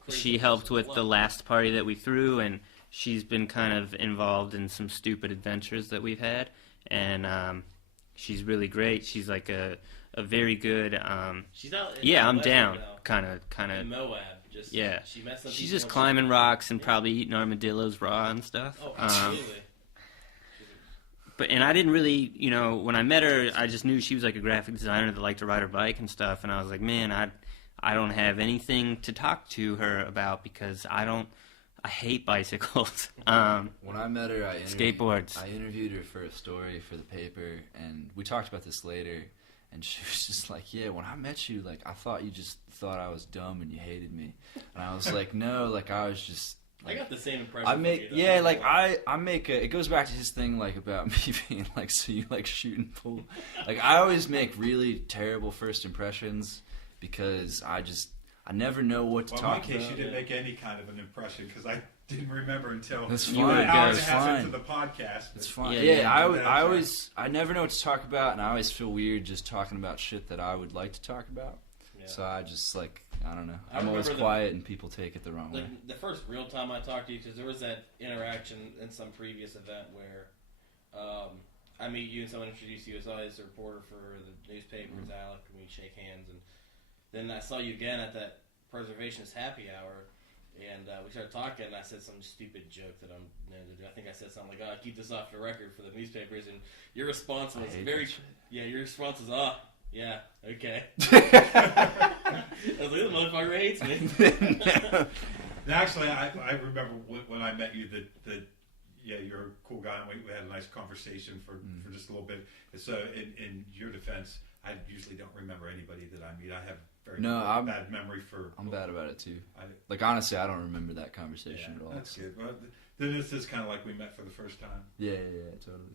she helped with the last party that we threw, and she's been kind of involved in some stupid adventures that we've had. And she's really great. She's like a a very good. She's out. Yeah, I'm Western down. now. Kind In of. Moab. Just Yeah. She messed up. She's just climbing rocks and probably eating armadillos raw and stuff. Oh, absolutely. And I didn't really, when I met her, I just knew she was like a graphic designer that liked to ride her bike and stuff. And I was like, man, I don't have anything to talk to her about because I hate bicycles. When I met her, skateboards. I interviewed her for a story for the paper, and we talked about this later. And she was just like, yeah, when I met you, like, I thought you just thought I was dumb and you hated me. And I was like, no, like, I was just... Like, I got the same impression. I make it goes back to his thing, like, about me being, like, so you like shoot and pull. Like, I always make really terrible first impressions because I never know what to talk about. In my case, you didn't make any kind of an impression because I didn't remember until That's fine. an hour and a It's half fine. into the podcast. It's fine. Yeah, I never know what to talk about, and I always feel weird just talking about shit that I would like to talk about. Yeah. So I just, like, I don't know. I I'm always remember quiet, and people take it the wrong way. The first real time I talked to you, because there was that interaction in some previous event where I meet you and someone introduced you as always a reporter for the newspapers, Alec, and we shake hands, and then I saw you again at that Preservationist happy hour, and we started talking, and I said some stupid joke that I'm known to do. I think I said something like, "Oh, keep this off the record for the newspapers," and your response was your response was, yeah, okay. I was like, this motherfucker hates me. Actually, I remember when I met you that you're a cool guy, and we had a nice conversation for just a little bit. So in your defense, I usually don't remember anybody that I meet. I have bad memory for... I'm bad about it, too. Honestly, I don't remember that conversation at all. That's good. Well, then this is kind of like we met for the first time. Yeah, totally.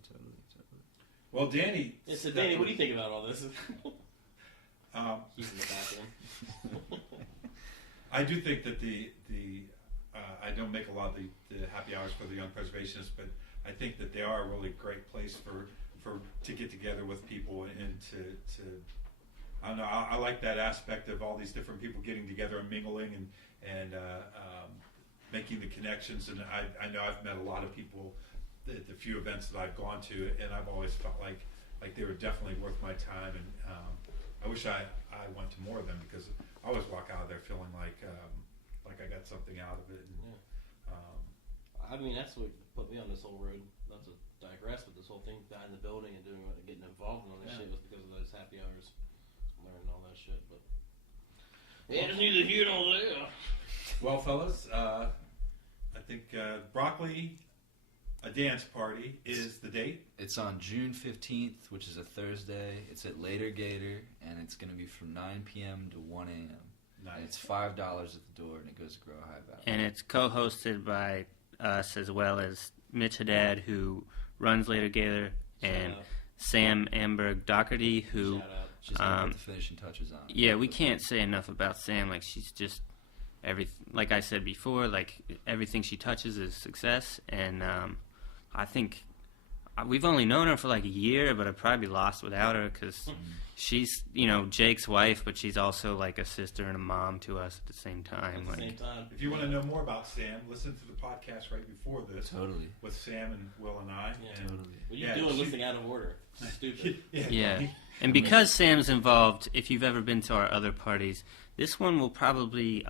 Well, Danny... Yeah, so Danny, what do you think about all this? He's in the bathroom. I do think that I don't make a lot of the happy hours for the young preservationists, but I think that they are a really great place to get together with people and to I don't know. I like that aspect of all these different people getting together and mingling and making the connections. And I know I've met a lot of people at the few events that I've gone to, and I've always felt like they were definitely worth my time. And I wish I went to more of them because I always walk out of there feeling like I got something out of it. And, I mean, that's what put me on this whole road. Not to digress, but this whole thing behind the building and getting involved in all this shit was because of those happy hours. Learning all that shit, but it's neither here nor there. Well, fellas, I think Broccoli, a dance party is the date. It's on June 15th, which is a Thursday. It's at Later Gator, and it's going to be from 9 p.m. to 1 a.m. Nice. And it's $5 at the door, and it goes to Grow High Valley. And it's co-hosted by us as well as Mitch Haddad, who runs Later Gator, and Sam Amberg Doherty, who... Shout out. She's going to put the finishing touches on it. Yeah, we can't say enough about Sam. Like, she's just like I said before, like, everything she touches is success. And I think we've only known her for like a year, but I'd probably be lost without her because she's, Jake's wife, but she's also like a sister and a mom to us at the same time. At the same time. If you want to know more about Sam, listen to the podcast right before this. Totally. With Sam and Will and I. Yeah. And Totally. What are you doing listening out of order? Stupid. Yeah. And because Sam's involved, if you've ever been to our other parties, this one will probably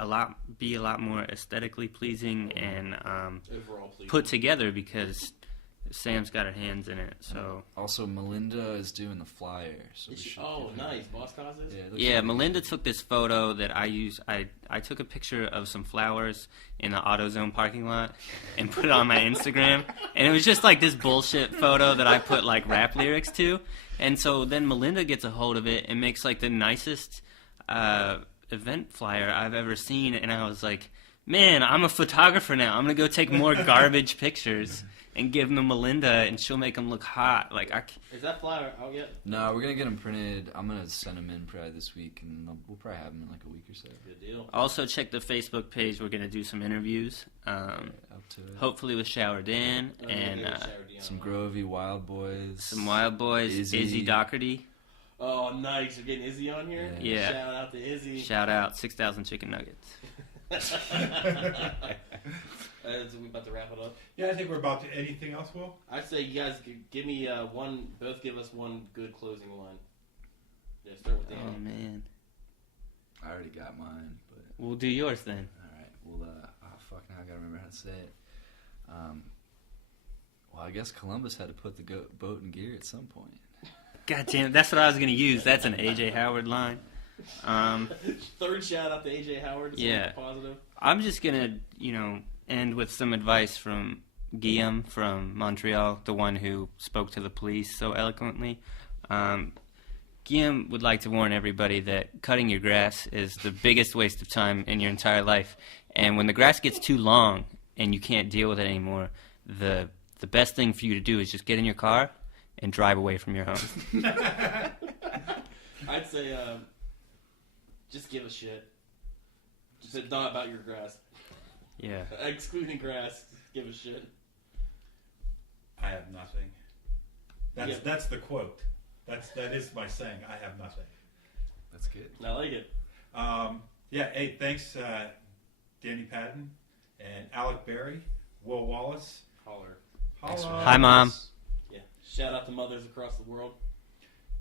be a lot more aesthetically pleasing and Overall pleasing. put together because Sam's got her hands in it. So Also, Melinda is doing the flyer. So nice. Boss causes? yeah, Melinda took this photo that I used. I took a picture of some flowers in the AutoZone parking lot and put it on my Instagram. And it was just like this bullshit photo that I put like rap lyrics to. And so then Melinda gets a hold of it and makes like the nicest event flyer I've ever seen. And I was like, man, I'm a photographer now. I'm going to go take more garbage pictures and give them to Melinda, and she'll make them look hot. Like Is that flyer out yet? No, we're going to get them printed. I'm going to send them in probably this week, and we'll probably have them in like a week or so. Good deal. Also, check the Facebook page. We're going to do some interviews. Up to it. Hopefully with Shower Dan and Some Grovey Wild Boys. some Wild Boys, Izzy Doherty. Oh, nice. You're getting Izzy on here? Yeah. Shout out to Izzy. Shout out 6,000 chicken nuggets. So we about to wrap it up? Yeah, I think we're about to. Anything else, Will? I'd say you guys give me both give us one good closing line. Yeah, start with Danny. Oh man, I already got mine, but we'll do yours then. all right. Well, fuck, now I gotta remember how to say it. Well, I guess Columbus had to put the boat in gear at some point. God damn it, that's what I was gonna use. That's an AJ Howard line. Third shout out to AJ Howard. Yeah. Positive. I'm just gonna, end with some advice from Guillaume from Montreal, the one who spoke to the police so eloquently. Guillaume would like to warn everybody that cutting your grass is the biggest waste of time in your entire life. And when the grass gets too long and you can't deal with it anymore, the best thing for you to do is just get in your car and drive away from your home. I'd say just give a shit. Just not about your grass. Yeah. Excluding grass, give a shit. I have nothing. That's the quote. That is my saying. I have nothing. That's good. I like it. Hey, thanks, Danny Padden and Alec Berry, Will Wallace. Holler. Hi, Mom. Yeah. Shout out to mothers across the world.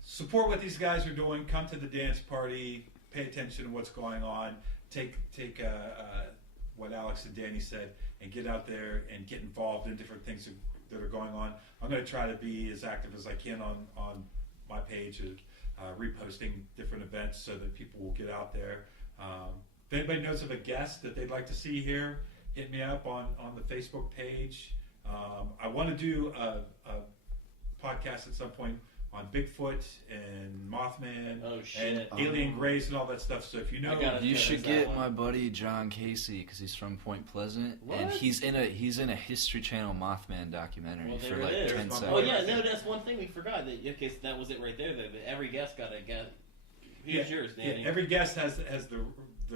Support what these guys are doing. Come to the dance party. Pay attention to what's going on. Take what Alex and Danny said and get out there and get involved in different things that are going on. I'm going to try to be as active as I can on my page, reposting different events so that people will get out there. If anybody knows of a guest that they'd like to see here, hit me up on the Facebook page. I want to do a podcast at some point on Bigfoot and Mothman and alien grays and all that stuff. So if you know, you should get my buddy John Casey because he's from Point Pleasant, and he's in a History Channel Mothman documentary for like 10 seconds. Oh yeah, no, that's one thing we forgot. So that was it right there. That every guest got a guest. Who's yours, Danny? Yeah, every guest has the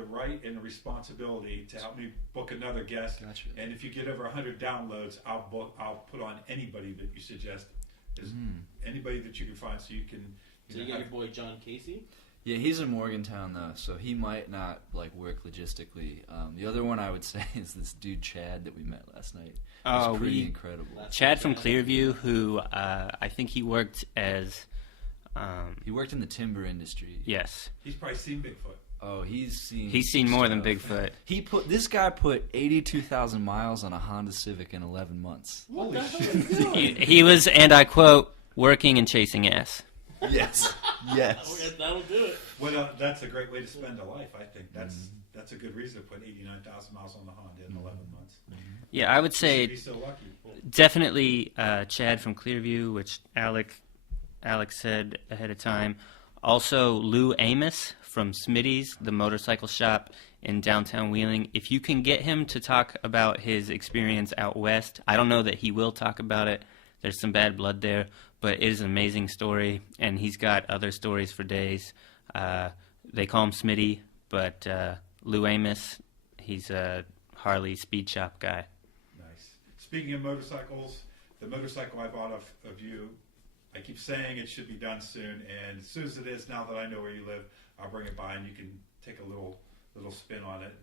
right and the responsibility to help me book another guest. Gotcha. And if you get over 100 downloads, I'll put on anybody that you suggest. Anybody that you can find, so you can. So you got your boy John Casey. Yeah, he's in Morgantown though, so he might not work logistically. The other one I would say is this dude Chad that we met last night. It's pretty incredible. Chad from Clearview, who I think he worked as. He worked in the timber industry. Yes. He's probably seen Bigfoot. Oh, he's seen more than Bigfoot. This guy put 82,000 miles on a Honda Civic in 11 months. What the hell is he doing? He was, and I quote, working and chasing ass. Yes. That'll do it. Well, that's a great way to spend a life. I think that's a good reason to put 89,000 miles on the Honda in 11 months. Yeah, I would You say should be so lucky. definitely Chad from Clearview, which Alex said ahead of time. Also, Lou Amos from Smitty's, the motorcycle shop in downtown Wheeling. If you can get him to talk about his experience out west, I don't know that he will talk about it. There's some bad blood there, but it is an amazing story, and he's got other stories for days. They call him Smitty, but Lou Amos, he's a Harley speed shop guy. Nice. Speaking of motorcycles, the motorcycle I bought of you, I keep saying it should be done soon, and as soon as it is, now that I know where you live, I'll bring it by and you can take a little spin on it.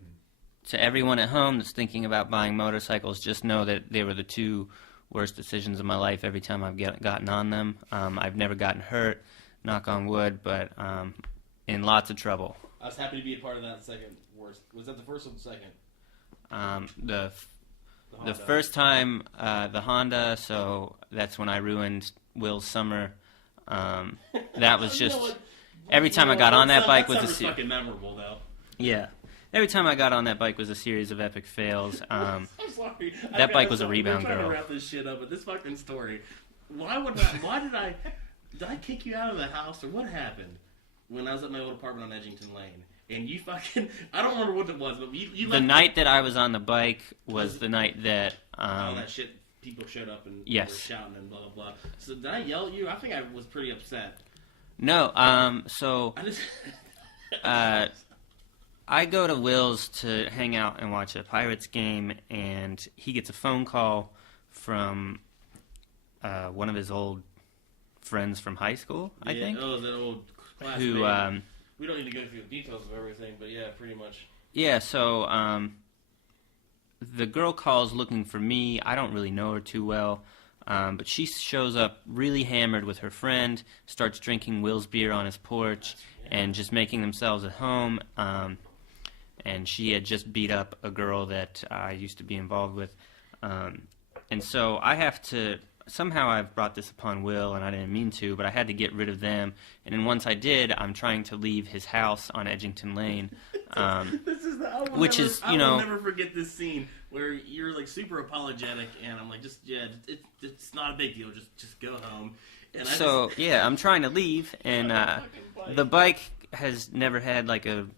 To everyone at home that's thinking about buying motorcycles, just know that they were the two worst decisions of my life every time I've gotten on them. I've never gotten hurt, knock on wood, but in lots of trouble. I was happy to be a part of that second worst. Was that the first or the second? The first time, the Honda, so that's when I ruined Will's summer. That was just... Every time I got on that bike was a series. Fucking memorable, though. Yeah. Every time I got on that bike was a series of epic fails. I'm sorry. That bike was a rebound girl. I'm girl. trying to wrap this shit up, but this fucking story. Did I kick you out of the house, or what happened when I was at my old apartment on Edgington Lane? And you fucking... I don't remember what it was, but you the night that I was on the bike was the night that... all that shit, people showed up and yes. were shouting and blah, blah, blah. So did I yell at you? I think I was pretty upset. No, so... I go to Will's to hang out and watch a Pirates game, and he gets a phone call from one of his old friends from high school, I think. Oh, that old classmate. Who, we don't need to go through the details of everything, but yeah, pretty much. Yeah, so the girl calls looking for me. I don't really know her too well. But she shows up really hammered with her friend, starts drinking Will's beer on his porch, and just making themselves at home. And she had just beat up a girl that I used to be involved with. And so I have to... Somehow I've brought this upon Will, and I didn't mean to, but I had to get rid of them. And then once I did, I'm trying to leave his house on Edgington Lane. I will never forget this scene where you're like super apologetic, and I'm like, it's not a big deal, just go home. And I'm trying to leave, and the bike has never had like a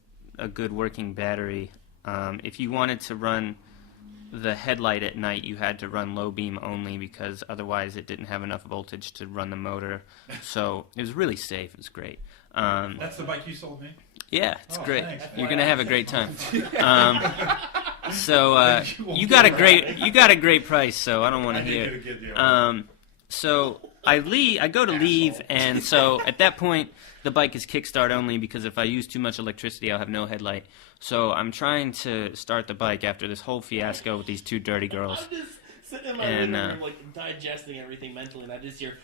good working battery. If you wanted to run the headlight at night, you had to run low beam only because otherwise it didn't have enough voltage to run the motor. So it was really safe. It was great. That's the bike you sold me? Yeah, it's great. Thanks. You're gonna have a great time. You got a great price. So I don't want to hear. So I go to leave, and so at that point the bike is kickstart only because if I use too much electricity, I'll have no headlight. So I'm trying to start the bike after this whole fiasco with these two dirty girls. I'm just sitting in my living room, like digesting everything mentally, and I just hear.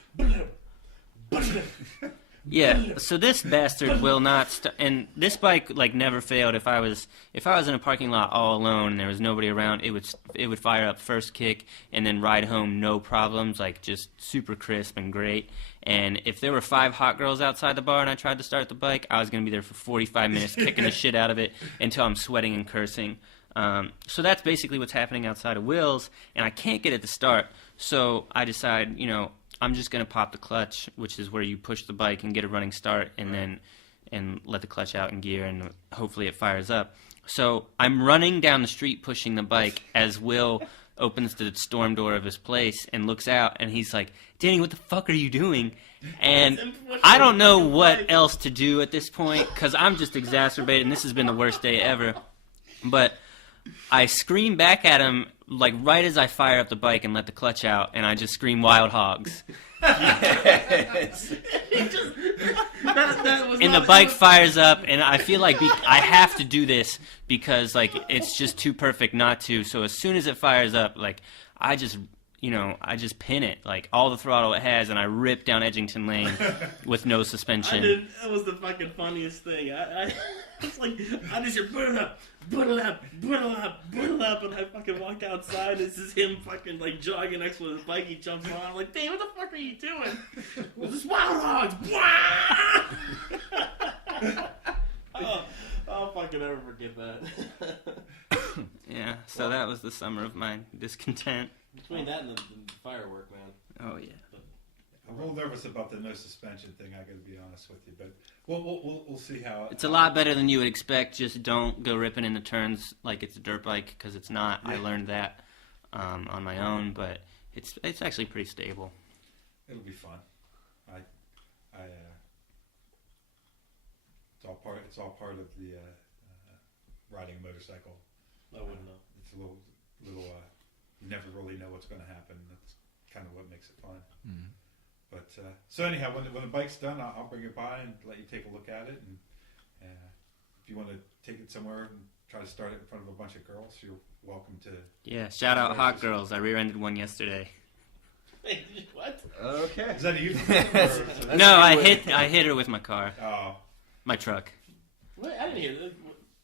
Yeah, so this bastard will not and this bike like never failed. If I was in a parking lot all alone and there was nobody around, it would fire up first kick and then ride home no problems, like just super crisp and great. And if there were 5 hot girls outside the bar and I tried to start the bike, I was going to be there for 45 minutes kicking the shit out of it until I'm sweating and cursing. So that's basically what's happening outside of Will's, and I can't get it to start. So I decide, I'm just going to pop the clutch, which is where you push the bike and get a running start and let the clutch out in gear, and hopefully it fires up. So I'm running down the street pushing the bike as Will opens the storm door of his place and looks out, and he's like, Danny, what the fuck are you doing? And I don't know what else to do at this point because I'm just exacerbated, and this has been the worst day ever. But I scream back at him, like right as I fire up the bike and let the clutch out, and I just scream "Wild Hogs." Yes. And the bike fires up, and I feel like I have to do this because like it's just too perfect not to. So as soon as it fires up, like I just pin it, like all the throttle it has, and I rip down Edgington Lane with no suspension. That was the fucking funniest thing. I was like, I just hear, put it up, and I fucking walk outside, and this is him fucking like jogging next to his bike, he jumps on, I'm like, Dave, what the fuck are you doing? Well, this Wild Hogs! I'll fucking never forget that. Yeah, so that was the summer of my discontent. Between that and the firework, man. Oh, yeah. I'm a little nervous about the no suspension thing, I gotta be honest with you, but we'll see how... It's a lot better than you would expect. Just don't go ripping in the turns like it's a dirt bike, because it's not. Yeah. I learned that on my own, but it's actually pretty stable. It'll be fun. It's all part of the riding a motorcycle. I wouldn't know. It's a little you never really know what's going to happen. That's kind of what makes it fun. Mm-hmm. But so anyhow, when the bike's done, I'll bring it by and let you take a look at it. And if you want to take it somewhere and try to start it in front of a bunch of girls, you're welcome to. Yeah, shout out hot girls. I rear-ended one yesterday. Wait, what? Okay. Is that a you? No, I hit her with my car. Oh. My truck. What? I didn't hear that.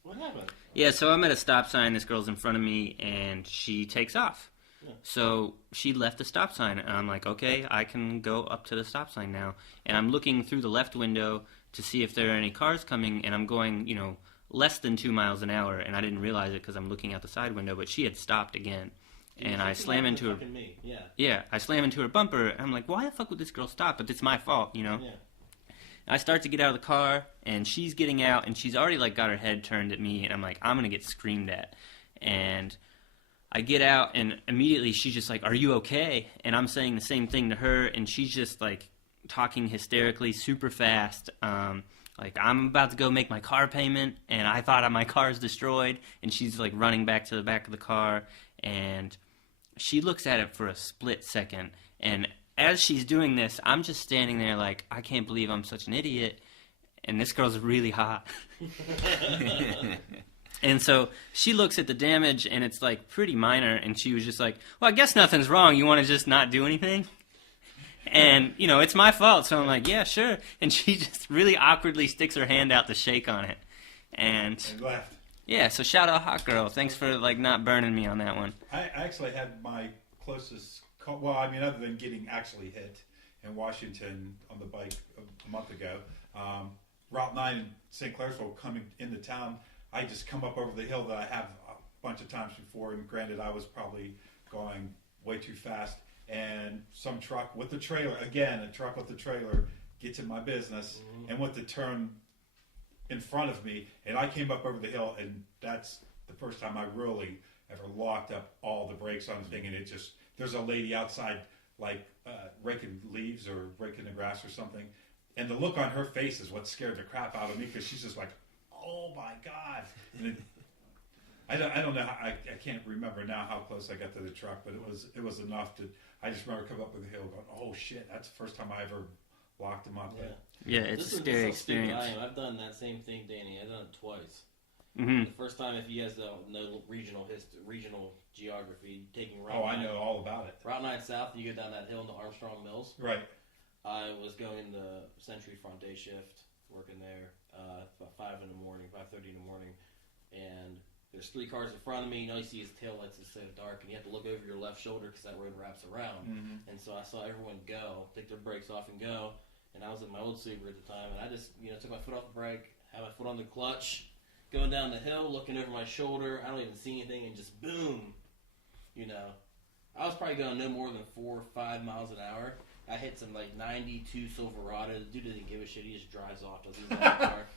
What happened? Yeah, so I'm at a stop sign. This girl's in front of me, and she takes off. Yeah. So she left the stop sign, and I'm like, okay, I can go up to the stop sign now. And I'm looking through the left window to see if there are any cars coming, and I'm going, less than 2 miles an hour, and I didn't realize it because I'm looking out the side window, but she had stopped again. And I slam into her. Yeah, I slam into her bumper, and I'm like, why the fuck would this girl stop? But it's my fault, Yeah. I start to get out of the car, and she's getting out, and she's already, got her head turned at me, and I'm like, I'm going to get screamed at. And I get out, and immediately she's just like, are you okay? And I'm saying the same thing to her, and she's just, talking hysterically, super fast. I'm about to go make my car payment, and I thought my car's destroyed, and she's, running back to the back of the car, and she looks at it for a split second, and as she's doing this, I'm just standing there I can't believe I'm such an idiot, and this girl's really hot. And so she looks at the damage, and it's like pretty minor, and she was just like, well, I guess nothing's wrong. You want to just not do anything? And, you know, it's my fault. So I'm like, yeah, sure. And she just really awkwardly sticks her hand out to shake on it. And left. yeah, so shout out Hot Girl. Thanks for, like, not burning me on that one. I actually had my closest call, well, I mean, other than getting actually hit in Washington on the bike a month ago, Route 9 in St. Clairsville coming into town, I just come up over the hill that I have a bunch of times before, and granted, I was probably going way too fast, and some truck with the trailer, again, a truck with the trailer gets in my business, and went to turn in front of me, and I came up over the hill, and that's the first time I really ever locked up all the brakes on the thing, and it just, there's a lady outside, like, raking leaves or raking the grass or something, and the look on her face is what scared the crap out of me, because she's just like, oh my God. And I don't know, I can't remember now how close I got to the truck, but it was enough to, I just remember coming up with the hill going, oh shit, that's the first time I ever locked him up. Yeah, it's a scary experience. I've done that same thing, Danny. I've done it twice. Mm-hmm. The first time, if you guys don't know regional geography, taking Route 9. Oh, I know all about it. Route 9 South, you go down that hill into Armstrong Mills. Right. I was going the Century Front day shift, working there about 5:30 in the morning, and there's 3 cars in front of me, and all you see is taillights. It's so dark, and you have to look over your left shoulder because that road wraps around. Mm-hmm. And so I saw everyone go, take their brakes off and go, and I was in my old Subaru at the time, and I just took my foot off the brake, had my foot on the clutch, going down the hill, looking over my shoulder. I don't even see anything, and just boom, I was probably going no more than 4 or 5 miles an hour. I hit some like 92 Silverado. The dude didn't give a shit. He just drives off. Doesn't even have a car.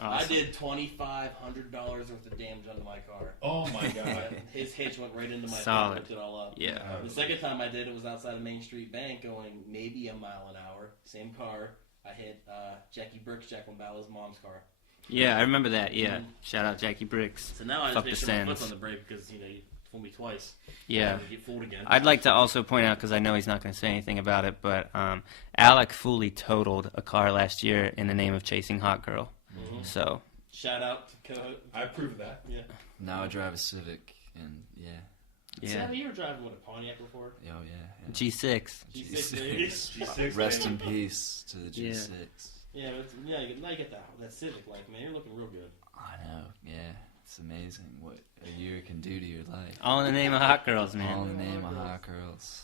Awesome. I did $2,500 worth of damage onto my car. Oh my God! His hitch went right into my Solid. car, hooked it all up. Yeah. The second time I did it was outside of Main Street Bank, going maybe a mile an hour. Same car. I hit Jackie Bricks, Jacqueline Ballow's mom's car. Yeah, I remember that. Yeah. Shout out Jackie Bricks. So now I Fuck just make the sure my Sens. foot's on the brake because you fooled me twice. Yeah. Get fooled again. I'd like to also point out, because I know he's not going to say anything about it, but Alec fully totaled a car last year in the name of chasing Hot Girl. Mm-hmm. So shout out to co. I approve of that. Yeah. Now I drive a Civic, and yeah. So have you ever driven with a Pontiac before? Oh yeah. G6. G6. Rest in peace to the G6. Yeah, now you get that Civic life, man. You're looking real good. I know. Yeah. It's amazing what a year can do to your life. All in the name of Hot Girls, man. All in the name of Hot Girls.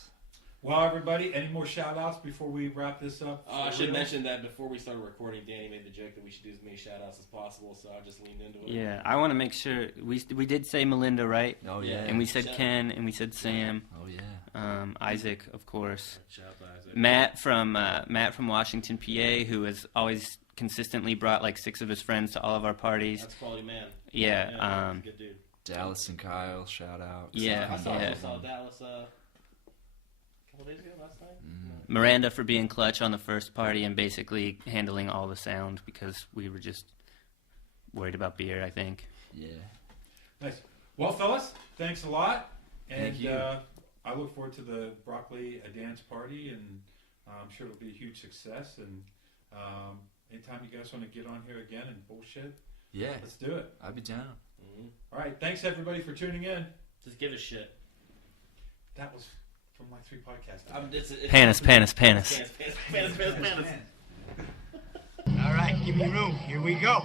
Well, everybody, any more shout-outs before we wrap this up? I should mention that before we started recording, Danny made the joke that we should do as many shout-outs as possible, so I just leaned into it. Yeah, I want to make sure. We did say Melinda, right? Oh, yeah. And we said Ken, and we said Sam. Oh, yeah. Isaac, of course. Shout out to Isaac. Matt from Washington, PA, who has always consistently brought like 6 of his friends to all of our parties. That's a quality man. Yeah. Good dude. Dallas and Kyle, shout out. Yeah. I saw Dallas a couple days ago, last night. Mm-hmm. Miranda for being clutch on the first party and basically handling all the sound because we were just worried about beer, I think. Yeah. Nice. Well, fellas, thanks a lot. And Thank you. I look forward to the Broccoli dance party, and I'm sure it'll be a huge success. And anytime you guys want to get on here again and bullshit, yeah, let's do it. I'd be down. Mm-hmm. All right. Thanks, everybody, for tuning in. Just give a shit. That was from my 3 podcasts. Panis. Panis. All right, give me room. Here we go.